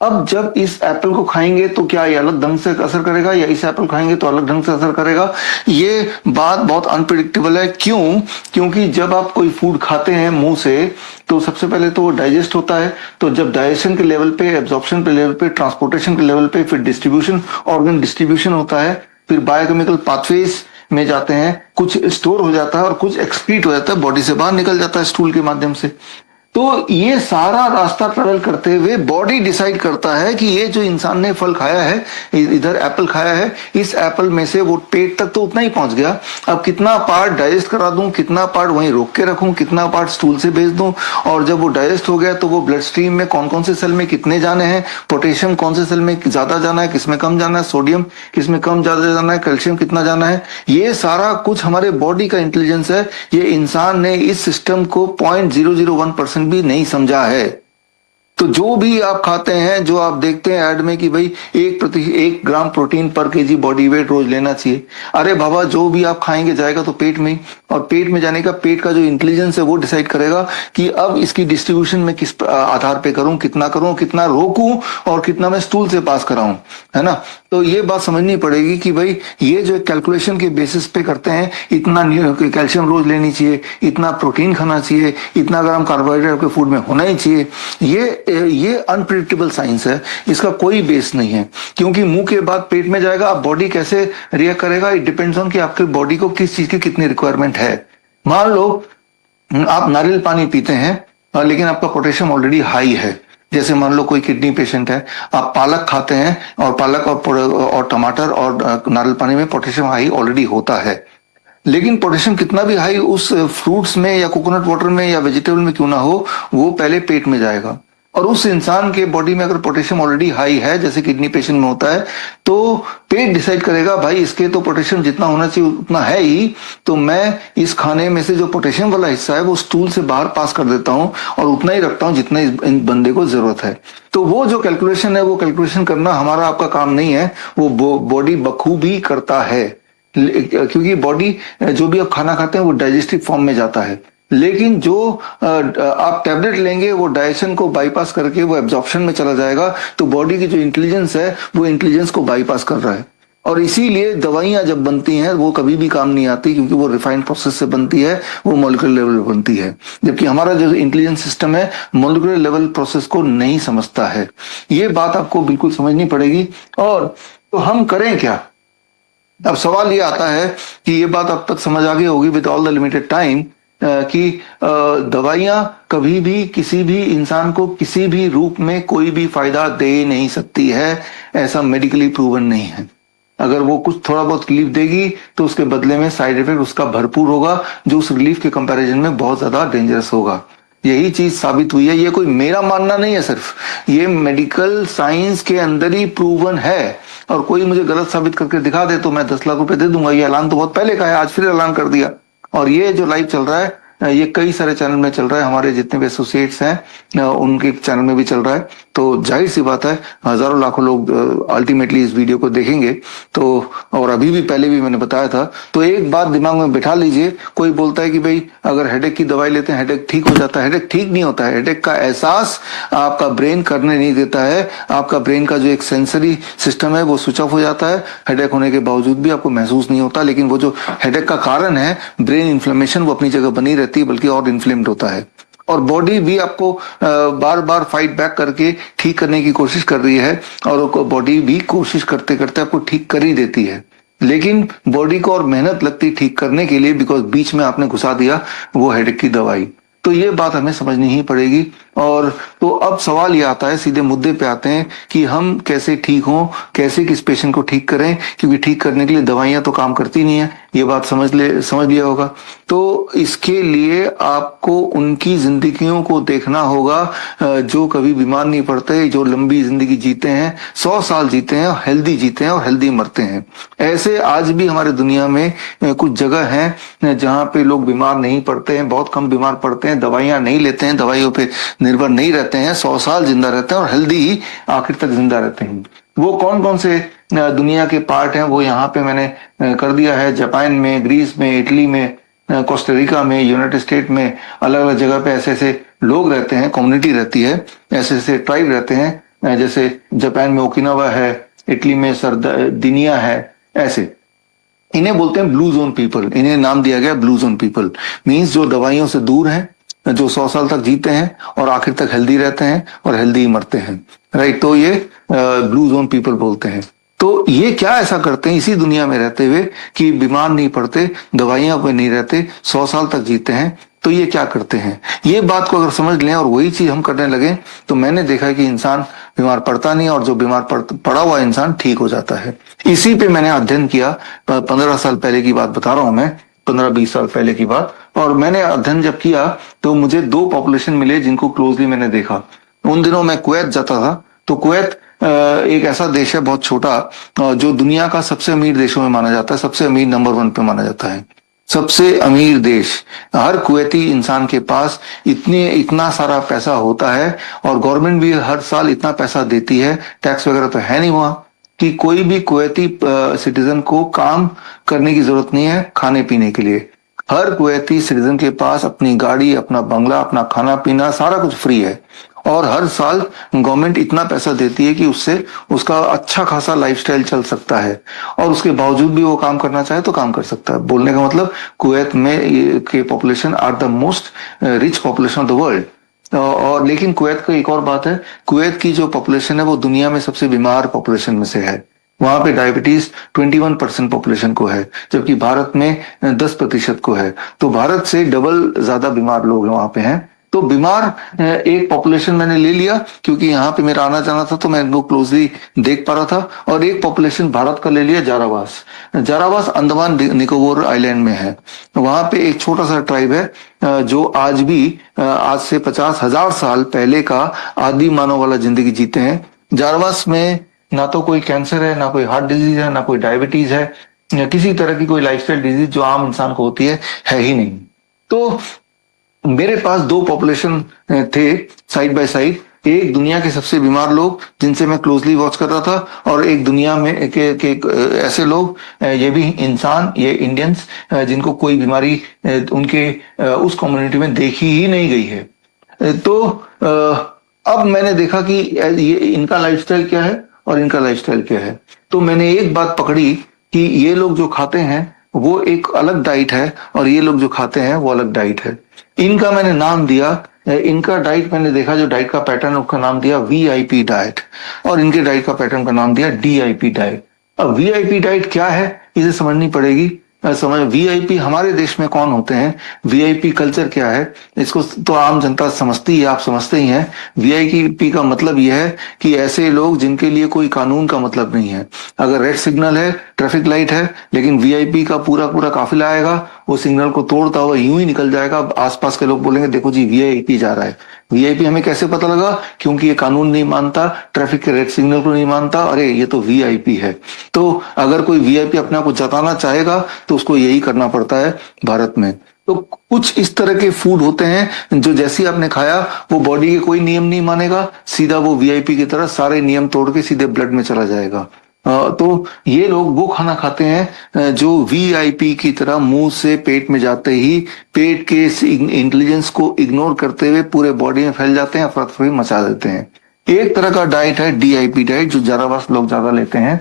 अब जब इस एप्पल को खाएंगे तो क्या ये अलग ढंग से असर करेगा या इस एप्पल खाएंगे तो अलग ढंग से असर करेगा? ये बात बहुत अनप्रिडिक्टेबल है। क्यों? क्योंकि जब आप कोई फूड खाते हैं मुंह से तो सबसे पहले तो वो डाइजेस्ट होता है, तो जब डाइजेशन के लेवल पे, एब्जॉर्प्शन के लेवल पे, ट्रांसपोर्टेशन के लेवल पे, फिर डिस्ट्रीब्यूशन, ऑर्गन डिस्ट्रीब्यूशन होता है, फिर बायोकेमिकल पाथवेज में जाते हैं, कुछ स्टोर हो जाता है और कुछ एक्सक्रीट हो जाता है, बॉडी से बाहर निकल जाता है स्टूल के माध्यम से। तो ये सारा रास्ता ट्रेवल करते हुए बॉडी डिसाइड करता है कि ये जो इंसान ने फल खाया है, इधर एप्पल खाया है, इस एप्पल में से वो पेट तक तो उतना ही पहुंच गया, अब कितना पार्ट डाइजेस्ट करा दूं, कितना पार्ट वहीं रोक के रखूं, कितना पार्ट स्टूल से भेज दूं, और जब वो डाइजेस्ट हो गया तो वो ब्लड स्ट्रीम में कौन कौन से सेल में कितने जाने हैं, पोटेशियम कौन से सेल में ज्यादा जाना है, किसमें कम जाना है, सोडियम किसमें कम ज्यादा जाना है, कैल्शियम कितना जाना है, ये सारा कुछ हमारे बॉडी का इंटेलिजेंस है। ये इंसान ने इस सिस्टम को 0.001% भी नहीं समझा है। तो जो भी आप खाते हैं, जो आप देखते हैं ऐड में कि भाई 1 ग्राम प्रोटीन पर केजी बॉडी वेट रोज लेना चाहिए, अरे बाबा जो भी आप खाएंगे जाएगा तो पेट में ही, और पेट में जाने का पेट का जो इंटेलिजेंस है वो डिसाइड करेगा कि अब इसकी डिस्ट्रीब्यूशन में किस आधार पे करूं, कितना रोकूं और कितना मैं स्टूल से पास कराऊं, है ना। तो ये बात समझनी पड़ेगी कि भाई ये जो कैलकुलेशन के बेसिस पे करते हैं, इतना कैल्शियम रोज लेनी चाहिए, इतना प्रोटीन खाना चाहिए, इतना ग्राम कार्बोहाइड्रेट आपके फूड में होना ही चाहिए, ये अनप्रिडिक्टेबल साइंस है, इसका कोई बेस नहीं है। क्योंकि मुंह के बाद पेट में जाएगा, आप बॉडी कैसे रिएक्ट करेगा, इट डिपेंड्स ऑन कि आपके बॉडी को किस चीज की कितनी रिक्वायरमेंट है। मान लो आप नारियल पानी पीते हैं लेकिन आपका पोटेशियम ऑलरेडी हाई है, जैसे मान लो कोई किडनी पेशेंट है, आप पालक खाते हैं और पालक और टमाटर और नारियल पानी में पोटेशियम हाई ऑलरेडी होता है, लेकिन पोटेशियम कितना भी हाई उस फ्रूट्स में या कोकोनट वाटर में या वेजिटेबल में क्यों ना हो, वो पहले पेट में जाएगा। और उस इंसान के बॉडी में अगर पोटेशियम ऑलरेडी हाई है, जैसे किडनी पेशेंट में होता है, तो पेट डिसाइड करेगा भाई इसके तो पोटेशियम जितना होना चाहिए उतना है ही, तो मैं इस खाने में से जो पोटेशियम वाला हिस्सा है वो स्टूल से बाहर पास कर देता हूं और उतना ही रखता हूं जितना इस बंदे को जरूरत है। तो वो जो कैलकुलेशन है, वो कैलकुलेशन करना हमारा आपका काम नहीं है, वो बॉडी बखूबी करता है, क्योंकि बॉडी जो भी आप खाना खाते हैं वो डाइजेस्टिव फॉर्म में जाता है, लेकिन जो आप टैबलेट लेंगे वो डाइजेशन को बाईपास करके वो एब्जॉर्प्शन में चला जाएगा, तो बॉडी की जो इंटेलिजेंस है वो इंटेलिजेंस को बाईपास कर रहा है। और इसीलिए दवाइयां जब बनती हैं वो कभी भी काम नहीं आती, क्योंकि वो रिफाइंड प्रोसेस से बनती है, वो मॉलिक्यूलर लेवल पे बनती है, जबकि हमारा जो इंटेलिजेंस सिस्टम है मॉलिक्यूलर लेवल प्रोसेस को नहीं समझता है। ये बात आपको बिल्कुल समझनी पड़ेगी। और तो हम करें क्या? अब सवाल ये आता है कि ये बात अब तक समझ आ गई होगी with all the limited time कि दवाइयां कभी भी किसी भी इंसान को किसी भी रूप में कोई भी फायदा दे नहीं सकती है, ऐसा मेडिकली प्रूवन नहीं है। अगर वो कुछ थोड़ा बहुत रिलीफ देगी तो उसके बदले में साइड इफेक्ट उसका भरपूर होगा, जो उस रिलीफ के कंपैरिजन में बहुत ज्यादा डेंजरस होगा। यही चीज साबित हुई है, ये कोई मेरा मानना नहीं है, सिर्फ ये मेडिकल साइंस के अंदर ही प्रूवन है। और कोई मुझे गलत साबित करके दिखा दे तो मैं 10 लाख रुपए दे दूंगा। ये ऐलान तो बहुत पहले का है, आज फिर ऐलान कर दिया। और ये जो लाइव चल रहा है ये कई सारे चैनल में चल रहा है, हमारे जितने भी एसोसिएट्स हैं उनके चैनल में भी चल रहा है, तो जाहिर सी बात है हजारों लाखों लोग अल्टीमेटली इस वीडियो को देखेंगे। तो और अभी भी पहले भी मैंने बताया था, तो एक बात दिमाग में बिठा लीजिए, कोई बोलता है कि भाई अगर हेडेक की दवाई लेते हैं हेडेक ठीक हो जाता है, हेडेक ठीक नहीं होता है। हेडेक का एहसास आपका ब्रेन करने नहीं देता है, आपका ब्रेन का जो एक सेंसरी सिस्टम है वो स्विच ऑफ हो जाता है, हेडेक होने के बावजूद भी आपको महसूस नहीं होता। लेकिन वो जो हेडेक का कारण है ब्रेन इन्फ्लेमेशन, वो अपनी जगह बनी रहती है, बल्कि और इन्फ्लेम्ड होता है। और बॉडी भी आपको बार बार फाइट बैक करके ठीक करने की कोशिश कर रही है, और बॉडी भी कोशिश करते करते आपको ठीक कर ही देती है। लेकिन बॉडी को और मेहनत लगती ठीक करने के लिए, बिकॉज बीच में आपने घुसा दिया वो हेडेक की दवाई। तो ये बात हमें समझनी ही पड़ेगी। और तो अब सवाल ये आता है, सीधे मुद्दे पे आते हैं कि हम कैसे ठीक हों, कैसे किस पेशेंट को ठीक करें, क्योंकि ठीक करने के लिए दवाइयां तो काम करती नहीं है, ये बात समझ लिया होगा। तो इसके लिए आपको उनकी जिंदगियों को देखना होगा जो कभी बीमार नहीं पड़ते, जो लंबी जिंदगी जीते हैं, 100 साल जीते हैं, हेल्दी जीते हैं और हेल्दी मरते हैं। ऐसे आज भी हमारे दुनिया में कुछ जगह हैं जहाँ पे लोग बीमार नहीं पड़ते हैं, बहुत कम बीमार पड़ते हैं, दवाइयां नहीं लेते हैं, दवाइयों पे निर्भर नहीं रहते हैं, 100 साल जिंदा रहते हैं और हेल्दी ही आखिर तक जिंदा रहते हैं। वो कौन कौन से दुनिया के पार्ट हैं वो यहाँ पे मैंने कर दिया है। जापान में, ग्रीस में, इटली में, कोस्टारिका में, यूनाइटेड स्टेट में, अलग अलग जगह पे ऐसे ऐसे लोग रहते हैं, कम्युनिटी रहती है, ऐसे ऐसे ट्राइब रहते हैं जैसे जापान में ओकिनावा है, इटली में सर्दिनिया है, ऐसे इन्हें बोलते हैं ब्लू जोन पीपल। इन्हें नाम दिया गया ब्लू जोन पीपल। मीन्स जो दवाइयों से दूर हैं, जो 100 साल तक जीते हैं और आखिर तक हेल्दी रहते हैं और हेल्दी ही मरते हैं, राइट। तो ये ब्लू जोन पीपल बोलते हैं। तो ये क्या ऐसा करते हैं इसी दुनिया में रहते हुए कि बीमार नहीं पड़ते, दवाइयां पे नहीं रहते, 100 साल तक जीते हैं? तो ये क्या करते हैं? ये बात को अगर समझ लें और वही चीज हम करने लगे तो मैंने देखा कि इंसान बीमार पड़ता नहीं, और जो बीमार पड़ा हुआ इंसान ठीक हो जाता है। इसी पे मैंने अध्ययन किया। 15 साल पहले की बात बता रहा हूं मैं, 15-20 साल पहले की बात। और मैंने अध्ययन जब किया तो मुझे 2 पॉपुलेशन मिले जिनको क्लोजली मैंने देखा। उन दिनों मैं कुवैत जाता था। तो कुवैत एक ऐसा देश है बहुत छोटा, जो दुनिया का सबसे अमीर देशों में माना जाता है, सबसे अमीर नंबर 1 पे माना जाता है, सबसे अमीर देश। हर कुवैती इंसान के पास इतना सारा पैसा होता है, और गवर्नमेंट भी हर साल इतना पैसा देती है, टैक्स वगैरह तो है नहीं वहां, कि कोई भी कुवैती सिटीजन को काम करने की जरूरत नहीं है खाने पीने के लिए। हर कुवैती सिटीजन के पास अपनी गाड़ी, अपना बंगला, अपना खाना पीना सारा कुछ फ्री है। और हर साल गवर्नमेंट इतना पैसा देती है कि उससे उसका अच्छा खासा लाइफस्टाइल चल सकता है, और उसके बावजूद भी वो काम करना चाहे तो काम कर सकता है। बोलने का मतलब कुवैत में के population are the most rich population of the world. और लेकिन कुवैत का एक और बात है, कुवैत की जो पॉपुलेशन है वो दुनिया में सबसे बीमार पॉपुलेशन में से है। वहां पे डायबिटीज 21% पॉपुलेशन को है, जबकि भारत में 10% को है। तो भारत से डबल ज्यादा बीमार लोग वहां पे हैं। तो बीमार एक पॉपुलेशन मैंने ले लिया, क्योंकि यहाँ पे मेरा आना जाना था तो मैं इनको क्लोजली देख पा रहा था। और एक पॉपुलेशन भारत का ले लिया, जारावास। जारावास अंडमान निकोबार आइलैंड में है। वहां पे एक छोटा सा ट्राइब है, जो आज भी आज से 50,000 साल पहले का आदि मानव वाला जिंदगी जीते हैं। जारावास में ना तो कोई कैंसर है, ना कोई हार्ट डिजीज है, ना कोई डायबिटीज है, या किसी तरह की कोई लाइफस्टाइल डिजीज जो आम इंसान को होती है ही नहीं। तो मेरे पास 2 पॉपुलेशन थे साइड बाय साइड। एक दुनिया के सबसे बीमार लोग जिनसे मैं क्लोजली वॉच कर रहा था, और एक दुनिया में के ऐसे लोग, ये भी इंसान, ये इंडियंस, जिनको कोई बीमारी उनके उस कम्युनिटी में देखी ही नहीं गई है। तो अब मैंने देखा कि ये इनका लाइफस्टाइल क्या है और इनका लाइफस्टाइल क्या है। तो मैंने एक बात पकड़ी कि ये लोग जो खाते हैं वो एक अलग डाइट है, और ये लोग जो खाते हैं वो अलग डाइट है। इनका मैंने नाम दिया, इनका डाइट मैंने देखा, जो डाइट का पैटर्न उसका नाम दिया वीआईपी डाइट, और इनके डाइट का पैटर्न का नाम दिया डीआईपी डाइट। अब वीआईपी डाइट क्या है इसे समझनी पड़ेगी। समझ, वीआईपी हमारे देश में कौन होते हैं, वीआईपी कल्चर क्या है, इसको तो आम जनता समझती है, आप समझते ही हैं। वीआईपी का मतलब यह है कि ऐसे लोग जिनके लिए कोई कानून का मतलब नहीं है। अगर रेड सिग्नल है, ट्रैफिक लाइट है, लेकिन वीआईपी का पूरा पूरा काफिला आएगा, वो सिग्नल को तोड़ता हुआ यूं ही निकल जाएगा। आसपास के लोग बोलेंगे देखो जी वीआईपी जा रहा है। वीआईपी हमें कैसे पता लगा? क्योंकि ये कानून नहीं मानता, ट्रैफिक के रेड सिग्नल को नहीं मानता, अरे ये तो वीआईपी है। तो अगर कोई वीआईपी अपने आप को जताना चाहेगा तो उसको यही करना पड़ता है भारत में। तो कुछ इस तरह के फूड होते हैं जो जैसे ही आपने खाया वो बॉडी के कोई नियम नहीं मानेगा, सीधा वो वीआईपी की तरह सारे नियम तोड़ के सीधे ब्लड में चला जाएगा। तो ये लोग वो खाना खाते हैं जो वीआईपी की तरह मुंह से पेट में जाते ही पेट के इंटेलिजेंस को इग्नोर करते हुए पूरे बॉडी में फैल जाते हैं, अफरा तफरी मचा देते हैं। एक तरह का डाइट है डीआईपी डाइट, जो जारावास लोग ज्यादा लेते हैं।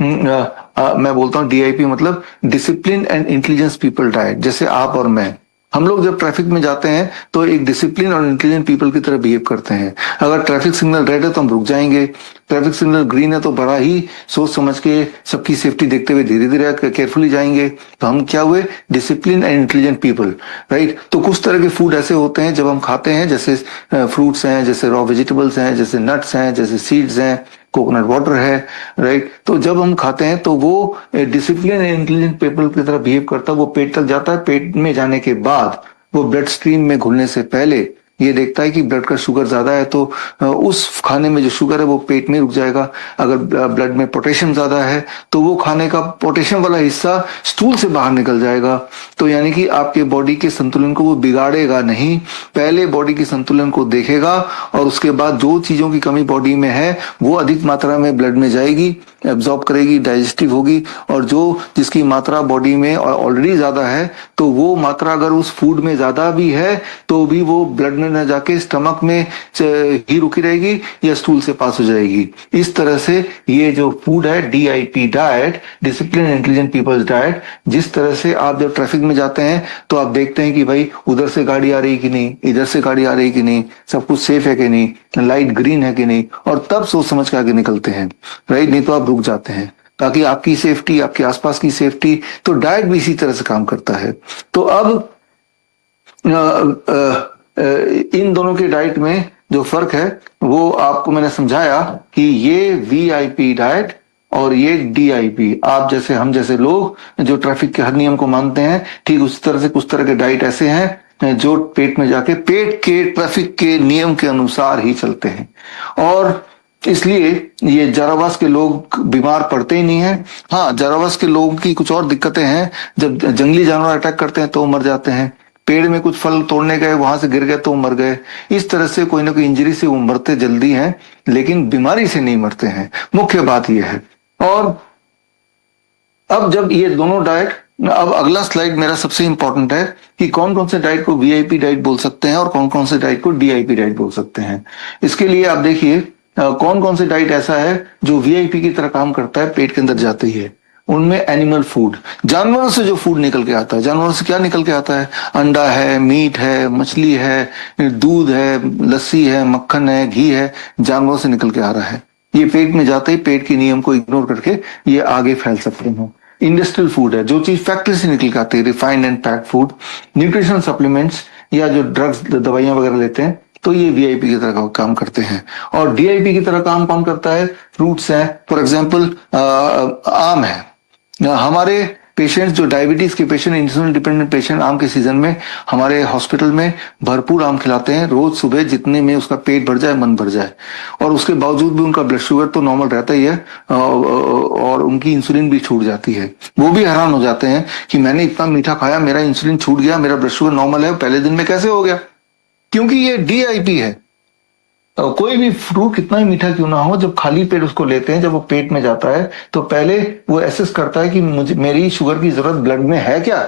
मैं बोलता हूँ डीआईपी मतलब discipline and intelligence people diet. जैसे आप और मैं, हम लोग जब ट्रैफिक में जाते हैं तो एक डिसिप्लिन और इंटेलिजेंट पीपल की तरह बिहेव करते हैं। अगर ट्रैफिक सिग्नल रेड है तो हम रुक जाएंगे, ट्रैफिक सिग्नल ग्रीन है तो बड़ा ही सोच समझ के सबकी सेफ्टी देखते हुए धीरे धीरे केयरफुली जाएंगे। तो हम क्या हुए? Discipline and intelligent people, right. तो कुछ तरह के फूड ऐसे होते हैं जब हम खाते हैं, जैसे फ्रूट्स हैं, जैसे रॉ वेजिटेबल्स हैं, जैसे नट्स हैं, जैसे सीड्स हैं, कोकोनट वाटर है, राइट। तो जब हम खाते हैं तो वो डिसिप्लिन एंड इंटेलिजेंट पीपल की तरह बिहेव करता है। वो पेट तक जाता है, पेट में जाने के बाद वो ब्लड स्ट्रीम में घुलने से पहले ये देखता है कि ब्लड का शुगर ज्यादा है, तो उस खाने में जो शुगर है वो पेट में रुक जाएगा। अगर ब्लड में पोटेशियम ज्यादा है तो वो खाने का पोटेशियम वाला हिस्सा स्टूल से बाहर निकल जाएगा। तो यानी कि आपके बॉडी के संतुलन को वो बिगाड़ेगा नहीं, पहले बॉडी के संतुलन को देखेगा, और उसके बाद जो चीजों की कमी बॉडी में है वो अधिक मात्रा में ब्लड में जाएगी, एब्जॉर्ब करेगी, डाइजेस्टिव होगी, और जो जिसकी मात्रा बॉडी में ऑलरेडी ज्यादा है तो वो मात्रा अगर उस फूड में ज्यादा भी है तो भी वो ब्लड में न जाके स्टमक में ही रुकी रहेगी या स्टूल से पास हो जाएगी। इस तरह से ये जो फूड है DIP diet, discipline intelligent peoples diet, जिस तरह से आप जब ट्रैफिक में जाते हैं तो आप देखते हैं कि भाई उधर से गाड़ी आ रही कि नहीं, इधर से गाड़ी आ रही कि नहीं, सब कुछ सेफ है कि नहीं, लाइट ग्रीन है कि नहीं, और तब सोच समझ के आगे निकलते हैं, राइट? नहीं तो आप रुक जाते हैं, ताकि आपकी सेफ्टी, आपके आसपास की सेफ्टी। तो डाइट भी इसी तरह से काम करता है। तो अब इन दोनों के डाइट में जो फर्क है वो आपको मैंने समझाया कि ये VIP डाइट और ये DIP, आप जैसे हम जैसे लोग जो ट्रैफिक के हर नियम को मानते हैं, ठीक उसी तरह से कुछ तरह के डाइट ऐसे हैं जो पेट में जाके पेट के ट्रैफिक के नियम के अनुसार ही चलते हैं, और इसलिए ये जरावास के लोग बीमार पड़ते ही नहीं है। हाँ, जरावास के लोगों की कुछ और दिक्कतें हैं, जब जंगली जानवर अटैक करते हैं तो मर जाते हैं, पेड़ में कुछ फल तोड़ने गए वहां से गिर गए तो मर गए, इस तरह से कोई ना कोई इंजरी से वो मरते जल्दी हैं, लेकिन बीमारी से नहीं मरते हैं। मुख्य बात यह है। और अब जब ये दोनों डाइट, अब अगला स्लाइड मेरा सबसे इंपॉर्टेंट है कि कौन कौन से डाइट को VIP डाइट बोल सकते हैं और कौन कौन से डाइट को DIP डाइट बोल सकते हैं। इसके लिए आप देखिए कौन कौन से डाइट ऐसा है जो VIP की तरह काम करता है, पेट के अंदर जाते ही है। उनमें एनिमल फूड, जानवरों से जो फूड निकल के आता है, जानवरों से क्या निकल के आता है? अंडा है, मीट है, मछली है, दूध है, लस्सी है, मक्खन है, घी है, जानवरों से निकल के आ रहा है। ये पेट में जाते ही पेट के नियम को इग्नोर करके ये आगे फैल सकते हैं। इंडस्ट्रियल फूड है, जो चीज फैक्ट्री से निकल के आती है, refined and packed food. Nutrition supplements या जो ड्रग्स, दवाइयां वगैरह लेते हैं, तो ये VIP की तरह काम करते हैं। और DIP की तरह काम कौन करता है? फ्रूट्स हैं, फॉर एग्जाम्पल आम है। हमारे पेशेंट्स जो डायबिटीज के पेशेंट, इंसुलिन डिपेंडेंट पेशेंट, आम के सीजन में हमारे हॉस्पिटल में भरपूर आम खिलाते हैं रोज सुबह, जितने में उसका पेट भर जाए, मन भर जाए। और उसके बावजूद भी उनका ब्लड शुगर तो नॉर्मल रहता ही है और उनकी इंसुलिन भी छूट जाती है। वो भी हैरान हो जाते हैं कि मैंने इतना मीठा खाया, मेरा इंसुलिन छूट गया, मेरा ब्लड शुगर नॉर्मल है, पहले दिन में कैसे हो गया? क्योंकि ये DIP है। कोई भी फ्रूट कितना ही मीठा क्यों ना हो, जब खाली पेट उसको लेते हैं, जब वो पेट में जाता है तो पहले वो एसेस करता है कि मुझे, मेरी शुगर की जरूरत ब्लड में है क्या।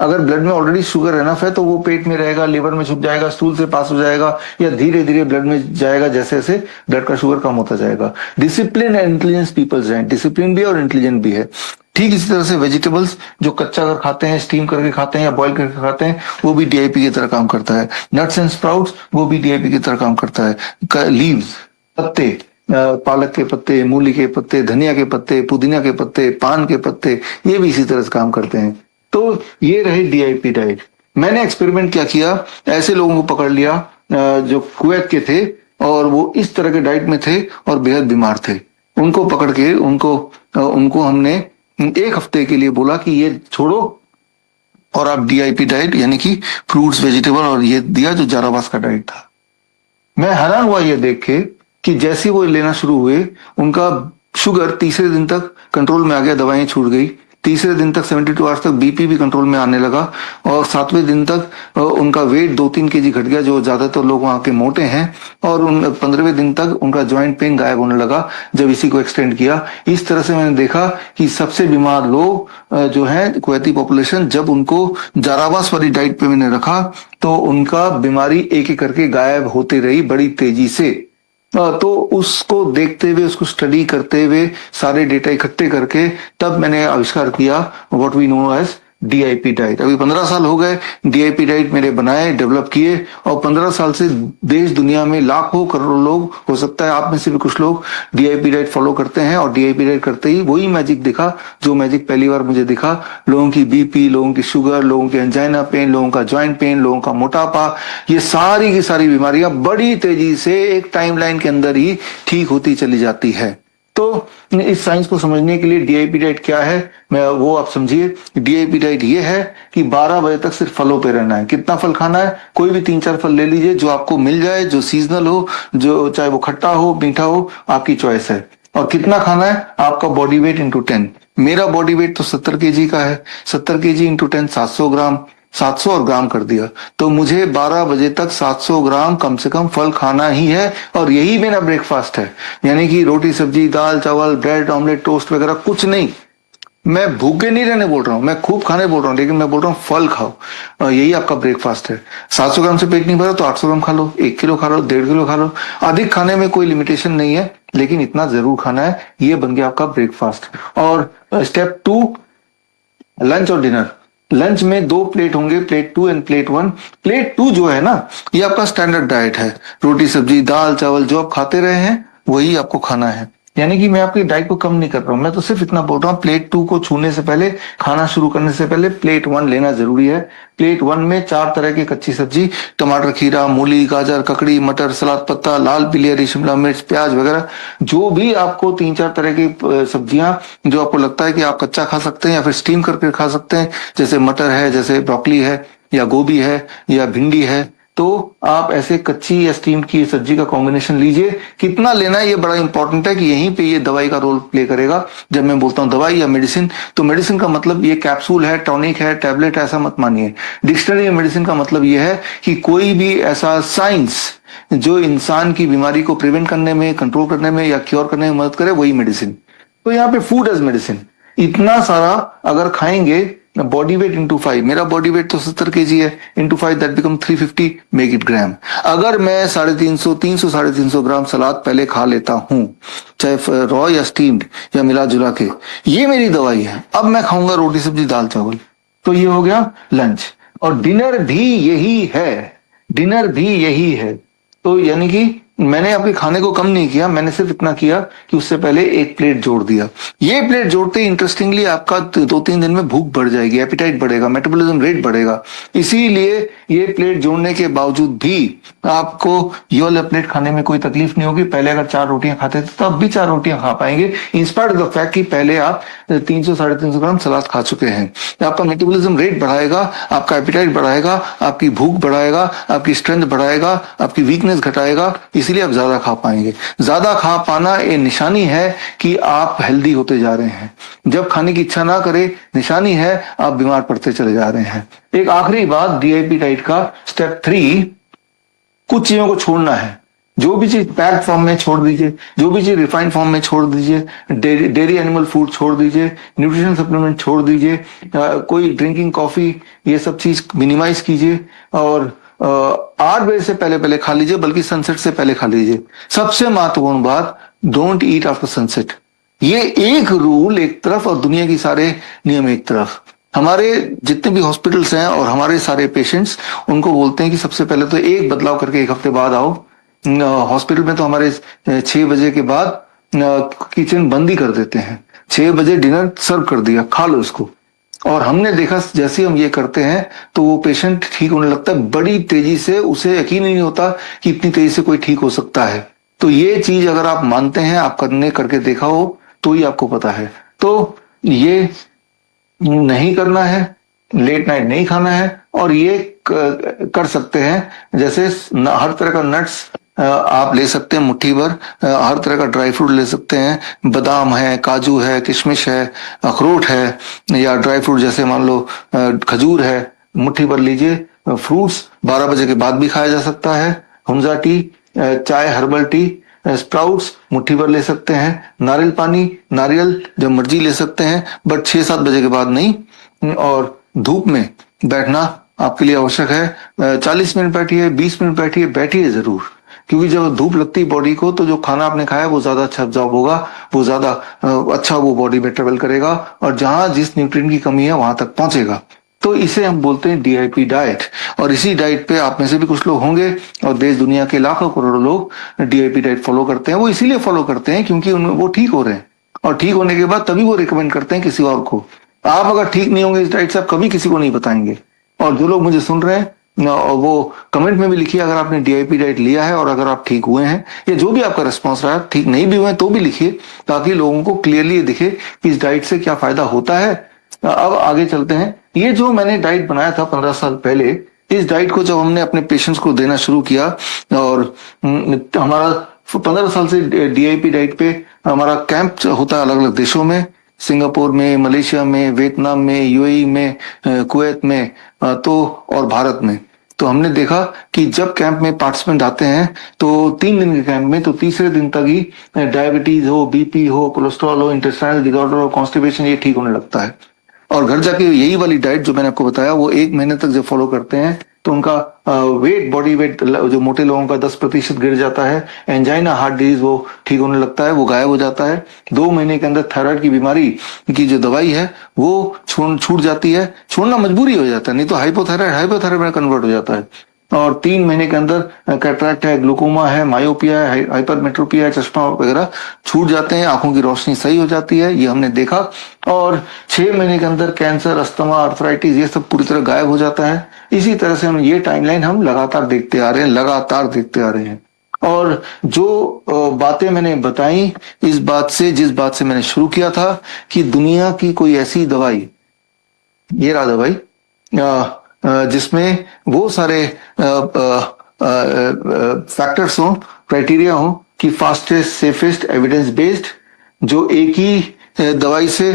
अगर ब्लड में ऑलरेडी शुगर एनफ है तो वो पेट में रहेगा, लिवर में छुप जाएगा, स्टूल से पास हो जाएगा, या धीरे धीरे ब्लड में जाएगा, जैसे जैसे ब्लड का शुगर कम होता जाएगा। डिसिप्लिन एंड इंटेलिजेंस पीपल्स हैं, डिसिप्लिन भी और इंटेलिजेंट भी है। ठीक इसी तरह से वेजिटेबल्स जो कच्चा अगर खाते हैं, स्टीम करके खाते हैं या बॉईल करके खाते हैं, वो भी DIP की तरह काम करता है। नट्स एंड स्प्राउट्स, वो भी DIP की तरह काम करता है। लीव्स, पत्ते, पालक के पत्ते, मूली के पत्ते, धनिया के पत्ते, पुदीना के पत्ते, पान के पत्ते, ये भी इसी तरह से काम करते हैं। तो ये रही DIP डाइट। मैंने एक्सपेरिमेंट क्या किया, ऐसे लोगों को पकड़ लिया जो कुवैत के थे और वो इस तरह के डाइट में थे और बेहद बीमार थे। उनको पकड़ के उनको हमने एक हफ्ते के लिए बोला कि ये छोड़ो और आप DIP डाइट यानी कि फ्रूट्स, वेजिटेबल, और ये दिया जो जारावास का डाइट था। मैं हैरान हुआ ये देख के कि जैसे वो लेना शुरू हुए, उनका शुगर तीसरे दिन तक कंट्रोल में आ गया, दवाएं छूट गई। तीसरे दिन तक 72 आवर्स तक BP भी कंट्रोल में आने लगा, और 7वें दिन तक उनका वेट 2-3 kg घट गया, जो ज्यादातर लोग वहां के मोटे हैं। और 15वें दिन तक उनका ज्वाइंट पेन गायब होने लगा जब इसी को एक्सटेंड किया। इस तरह से मैंने देखा कि सबसे बीमार लोग जो हैं कुवैती पॉपुलेशन, जब उनको जारावास वाली डाइट पे मैंने रखा तो उनका बीमारी एक एक करके गायब होती रही बड़ी तेजी से। तो उसको देखते हुए, उसको स्टडी करते हुए, सारे डेटा इकट्ठे करके तब मैंने आविष्कार किया what we know as DIP diet. अभी 15 साल हो गए DIP डाइट मेरे बनाए, डेवलप किए, और 15 साल से देश दुनिया में लाखों करोड़ों लोग, हो सकता है आप में से भी कुछ लोग, DIP डाइट फॉलो करते हैं। और DIP डाइट करते ही वही मैजिक दिखा जो मैजिक पहली बार मुझे दिखा। लोगों की BP, लोगों की शुगर, लोगों के एंजाइना पेन, लोगों का ज्वाइंट पेन, लोगों का मोटापा, ये सारी की सारी बीमारियां बड़ी तेजी से एक टाइमलाइन के अंदर ही ठीक होती चली जाती है। तो इस साइंस को समझने के लिए DIP डाइट क्या है, मैं वो आप समझिए। DIP डाइट ये है कि 12 बजे तक सिर्फ फलों पे रहना है। कितना फल खाना है? कोई भी 3-4 फल ले लीजिए, जो आपको मिल जाए, जो सीजनल हो, जो चाहे वो खट्टा हो, मीठा हो, आपकी चॉइस है। और कितना खाना है? आपका बॉडी वेट इंटू 10। मेरा बॉडी वेट तो 70 kg का है, 70 kg इंटू 10 700 ग्राम। 700 और ग्राम कर दिया, तो मुझे 12 बजे तक 700 ग्राम कम से कम फल खाना ही है, और यही मेरा ब्रेकफास्ट है। यानी कि रोटी सब्जी दाल चावल ब्रेड ऑमलेट टोस्ट वगैरह कुछ नहीं। मैं भूखे नहीं रहने बोल रहा हूँ, मैं खूब खाने बोल रहा हूँ, लेकिन मैं बोल रहा हूँ फल खाओ, और यही आपका ब्रेकफास्ट है। 700 ग्राम से पेट नहीं भरा तो 800 ग्राम खा लो, 1 किलो खा लो, 1.5 किलो खा लो। अधिक खाने में कोई लिमिटेशन नहीं है, लेकिन इतना जरूर खाना है। ये बन गया आपका ब्रेकफास्ट। और स्टेप 2, लंच और डिनर। लंच में 2 प्लेट होंगे, प्लेट 2 एंड प्लेट 1। प्लेट 2 जो है ना, ये आपका स्टैंडर्ड डाइट है। रोटी सब्जी दाल चावल जो आप खाते रहे हैं वही आपको खाना है। यानी कि मैं आपकी डाइट को कम नहीं कर रहा हूं, मैं तो सिर्फ इतना बोल रहा हूँ, प्लेट 2 को छूने से पहले, खाना शुरू करने से पहले प्लेट 1 लेना जरूरी है। प्लेट 1 में 4 तरह की कच्ची सब्जी, टमाटर खीरा मूली गाजर ककड़ी मटर सलाद पत्ता लाल पीली हरी शिमला मिर्च प्याज वगैरह, जो भी आपको 3-4 तरह की सब्जियां जो आपको लगता है कि आप कच्चा खा सकते हैं या फिर स्टीम करके खा सकते हैं, जैसे मटर है, जैसे ब्रोकली है, या गोभी है, या भिंडी है, तो आप ऐसे कच्ची या स्टीम की सब्जी का कॉम्बिनेशन लीजिए। कितना लेना है ये बड़ा इंपॉर्टेंट है, कि यहीं पे ये दवाई का रोल प्ले करेगा। जब मैं बोलता हूं दवाई या मेडिसिन, तो मेडिसिन का मतलब ये कैप्सूल है, टॉनिक है, टैबलेट है, ऐसा मत मानिए। डिक्शनरी में मेडिसिन का मतलब ये है कि कोई भी ऐसा साइंस जो इंसान की बीमारी को प्रिवेंट करने में, कंट्रोल करने में या क्योर करने में मदद करे, वही मेडिसिन। तो यहाँ पे फूड एज मेडिसिन इतना सारा अगर खाएंगे, बॉडी वेट इंटू 5, मेरा बॉडी वेट तो 70 केजी है, into 5 that become 350, make it gram. अगर मैं 350 300 ग्राम सलाद पहले खा लेता हूं, चाहे रॉ या स्टीम्ड या मिला जुला के, ये मेरी दवाई है। अब मैं खाऊंगा रोटी सब्जी दाल चावल, तो ये हो गया लंच। और डिनर भी यही है, डिनर भी यही है। तो यानी कि मैंने आपके खाने को कम नहीं किया, मैंने सिर्फ इतना किया कि उससे पहले 1 प्लेट जोड़ दिया। ये प्लेट जोड़ते ही इंटरेस्टिंगली आपका 2-3 दिन में भूख बढ़ जाएगी, एपिटाइट बढ़ेगा, मेटाबॉलिज्म रेट बढ़ेगा। इसीलिए ये प्लेट जोड़ने के बावजूद भी आपको ये वाला प्लेट खाने में कोई तकलीफ नहीं होगी। पहले अगर 4 रोटियां खाते थे तो अब भी 4 रोटियां खा पाएंगे, इंस्पायर्ड ऑफ द फैक्ट कि पहले आप 300-350 ग्राम सलाद खा चुके हैं। आपका मेटाबॉलिज्म रेट बढ़ाएगा, आपका एपिटाइट बढ़ाएगा, आपकी भूख बढ़ाएगा, आपकी स्ट्रेंथ बढ़ाएगा, आपकी वीकनेस घटाएगा, इसीलिए आप ज्यादा खा पाएंगे। ज्यादा खा पाना ये निशानी है कि आप हेल्दी होते जा रहे हैं। जब खाने की इच्छा ना करे, निशानी है आप बीमार पड़ते चले जा रहे हैं। एक आखिरी बात डीआईपी डाइट का, स्टेप 3, कुछ चीजों को छोड़ना है। जो भी चीज पैक्ड फॉर्म में छोड़ दीजिए, जो भी चीज रिफाइंड फॉर्म में छोड़ दीजिए, डेयरी एनिमल फूड छोड़ दीजिए, न्यूट्रिशन सप्लीमेंट छोड़ दीजिए, कोई ड्रिंकिंग कॉफी, ये सब चीज मिनिमाइज कीजिए। और 8 बजे से पहले पहले खा लीजिए, बल्कि सनसेट से पहले खा लीजिए। सबसे महत्वपूर्ण बात, डोंट ईट आफ्टर सनसेट। ये एक रूल एक तरफ और दुनिया की सारे नियम एक तरफ। हमारे जितने भी हॉस्पिटल्स हैं और हमारे सारे पेशेंट्स उनको बोलते हैं कि सबसे पहले तो एक बदलाव करके 1 हफ्ते बाद आओ। हॉस्पिटल में तो हमारे 6 बजे के बाद किचन बंद ही कर देते हैं। 6 बजे डिनर सर्व कर दिया, खा लो इसको। और हमने देखा जैसे हम ये करते हैं तो वो पेशेंट ठीक होने लगता है बड़ी तेजी से, उसे यकीन ही नहीं होता कि इतनी तेजी से कोई ठीक हो सकता है। तो ये चीज अगर आप मानते हैं, आप करके देखा हो तो ही आपको पता है। तो ये नहीं करना है, लेट नाइट नहीं खाना है, और ये कर सकते हैं। जैसे हर तरह का नट्स आप ले सकते हैं मुट्ठी भर, हर तरह का ड्राई फ्रूट ले सकते हैं, बादाम है, काजू है, किशमिश है, अखरोट है, या ड्राई फ्रूट जैसे मान लो खजूर है, मुट्ठी भर लीजिए। फ्रूट्स 12 बजे के बाद भी खाया जा सकता है। हुंजा टी, चाय, हर्बल टी, स्प्राउट्स मुट्ठी भर ले सकते हैं। नारियल पानी, नारियल जब मर्जी ले सकते हैं, बट 6-7 बजे के बाद नहीं। और धूप में बैठना आपके लिए आवश्यक है। 40 मिनट बैठिए, 20 मिनट बैठिए, बैठिए जरूर, क्योंकि जब धूप लगती है बॉडी को तो जो खाना आपने खाया वो ज्यादा अच्छा ऑब्जॉर्ब होगा, वो ज्यादा अच्छा वो बॉडी में ट्रेवल करेगा, और जहां जिस न्यूट्रिएंट की कमी है वहां तक पहुंचेगा। तो इसे हम बोलते हैं डीआईपी डाइट। और इसी डाइट पे आप में से भी कुछ लोग होंगे, और देश दुनिया के लाखों करोड़ों लोग डीआईपी डाइट फॉलो करते हैं। वो इसीलिए फॉलो करते हैं क्योंकि उनमें वो ठीक हो रहे हैं, और ठीक होने के बाद तभी वो रिकमेंड करते हैं किसी और को। आप अगर ठीक नहीं होंगे इस डाइट से, आप कभी किसी को नहीं बताएंगे। और जो लोग मुझे सुन रहे हैं, वो कमेंट में भी लिखिए अगर आपने डीआईपी डाइट लिया है और अगर आप ठीक हुए हैं, या जो भी आपका रिस्पॉन्स रहा है। ठीक नहीं भी हुए तो भी लिखिए, ताकि लोगों को क्लियरली ये दिखे कि इस डाइट से क्या फायदा होता है। अब आगे चलते हैं। ये जो मैंने डाइट बनाया था 15 साल पहले, इस डाइट को जब हमने अपने पेशेंट्स को देना शुरू किया, और हमारा 15 साल से डीआईपी डाइट पे हमारा कैंप होता है अलग अलग देशों में, सिंगापुर में, मलेशिया में, वियतनाम में, यूएई में, कुवैत में, तो और भारत में। तो हमने देखा कि जब कैंप में पार्टिसिपेंट आते हैं तो 3 दिन के कैंप में तो तीसरे दिन तक ही डायबिटीज हो, बीपी हो, कोलेस्ट्रॉल हो, इंटेस्टाइनल डिसऑर्डर हो, कॉन्स्टिपेशन, ये ठीक होने लगता है। और घर जाके यही वाली डाइट जो मैंने आपको बताया वो 1 महीने तक जब फॉलो करते हैं तो उनका वेट, बॉडी वेट जो मोटे लोगों का 10% गिर जाता है। एंजाइना, हार्ट डिजीज वो ठीक होने लगता है, वो गायब हो जाता है। 2 महीने के अंदर थायराइड की बीमारी की जो दवाई है वो छूट जाती है, छोड़ना मजबूरी हो जाता है, नहीं तो हाइपोथायराइड में कन्वर्ट हो जाता है। और 3 महीने के अंदर कैटरैक्ट है, ग्लूकोमा है, मायोपिया है, हाइपरमेट्रोपिया है, चश्मा वगैरह छूट जाते हैं, आंखों की रोशनी सही हो जाती है, ये हमने देखा। और 6 महीने के अंदर कैंसर, अस्थमा, आर्थराइटिस ये सब पूरी तरह गायब हो जाता है। इसी तरह से हम ये टाइमलाइन हम लगातार देखते आ रहे हैं। और जो बातें मैंने बताई, जिस बात से मैंने शुरू किया था कि दुनिया की कोई ऐसी दवाई, ये रहा दवाई, जिसमें वो सारे फैक्टर्स हों, क्राइटेरिया हो कि फास्टेस्ट, सेफेस्ट, एविडेंस बेस्ड, जो एक ही दवाई से